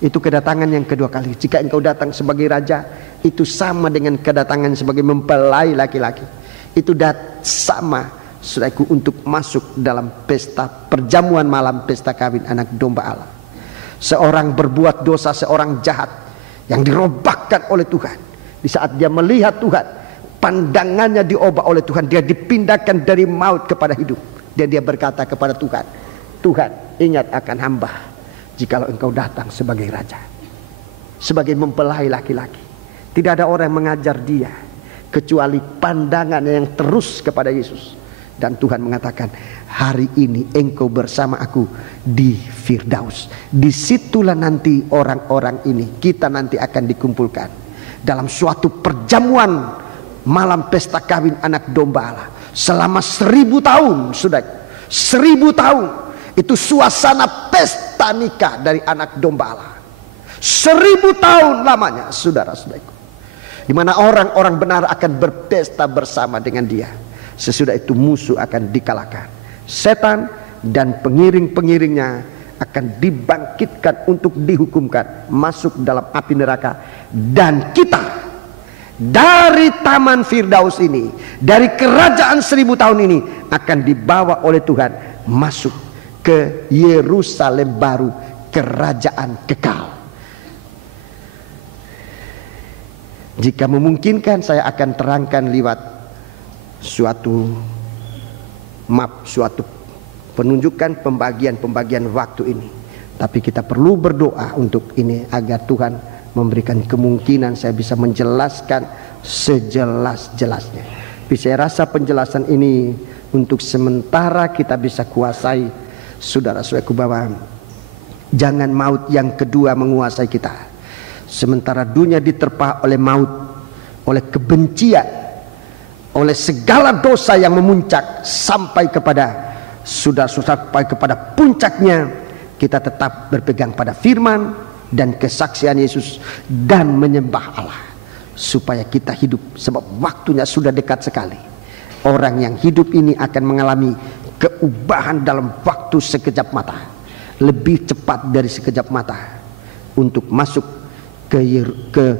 Itu kedatangan yang kedua kali. Jika engkau datang sebagai raja, itu sama dengan kedatangan sebagai mempelai laki-laki. Itu sama, saudaraku, untuk masuk dalam pesta perjamuan malam, pesta kawin anak domba Allah. Seorang berbuat dosa, seorang jahat yang dirobahkan oleh Tuhan. Di saat dia melihat Tuhan, pandangannya diubah oleh Tuhan. Dia dipindahkan dari maut kepada hidup. Dan dia berkata kepada Tuhan, Tuhan, ingat akan hamba jikalau engkau datang sebagai raja, sebagai mempelai laki-laki. Tidak ada orang yang mengajar dia kecuali pandangan yang terus kepada Yesus. Dan Tuhan mengatakan, hari ini engkau bersama aku di Firdaus. Disitulah nanti orang-orang ini, kita nanti akan dikumpulkan dalam suatu perjamuan malam pesta kawin anak domba Allah. Selama 1000 tahun, sudah 1000 tahun. Itu suasana pesta nikah dari anak domba Allah. 1000 tahun lamanya, saudara-saudaraku. di mana orang-orang benar akan berpesta bersama dengan dia. Sesudah itu musuh akan dikalahkan. Setan dan pengiring-pengiringnya akan dibangkitkan untuk dihukumkan, masuk dalam api neraka. Dan kita dari taman Firdaus ini, dari kerajaan 1000 tahun ini, akan dibawa oleh Tuhan masuk ke Yerusalem baru, kerajaan kekal. Jika memungkinkan, saya akan terangkan lewat suatu map, suatu penunjukan pembagian waktu ini. Tapi kita perlu berdoa untuk ini, agar Tuhan memberikan kemungkinan saya bisa menjelaskan sejelas-jelasnya. Tapi saya rasa penjelasan ini untuk sementara kita bisa kuasai, saudara-saudaraku, bahwa jangan maut yang kedua menguasai kita. Sementara dunia diterpa oleh maut, oleh kebencian, oleh segala dosa yang memuncak sampai kepada sampai kepada puncaknya, kita tetap berpegang pada firman dan kesaksian Yesus dan menyembah Allah, supaya kita hidup, sebab waktunya sudah dekat sekali. Orang yang hidup ini akan mengalami keubahan dalam waktu sekejap mata, lebih cepat dari sekejap mata, untuk masuk ke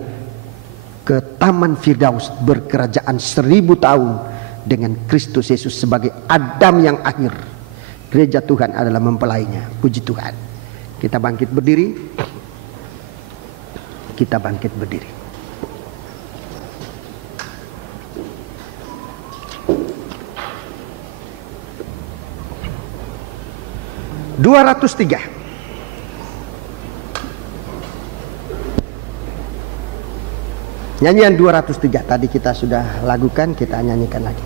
taman Firdaus, berkerajaan 1000 tahun dengan Kristus Yesus sebagai Adam yang akhir. Gereja Tuhan adalah mempelainya. Puji Tuhan. Kita bangkit berdiri. Kita bangkit berdiri. (203) Nyanyian 203 tadi kita sudah lakukan, kita nyanyikan lagi.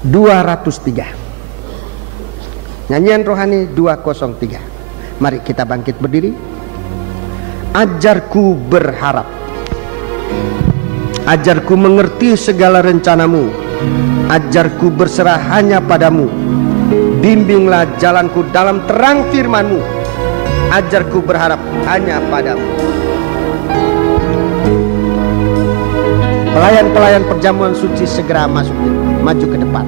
203. Nyanyian rohani 203. Mari kita bangkit berdiri. Ajarku berharap, ajarku mengerti segala rencanamu, ajarku berserah hanya padamu. Bimbinglah jalanku dalam terang firman-Mu, ajarku berharap hanya padamu. Pelayan-pelayan perjamuan suci segera maju ke depan.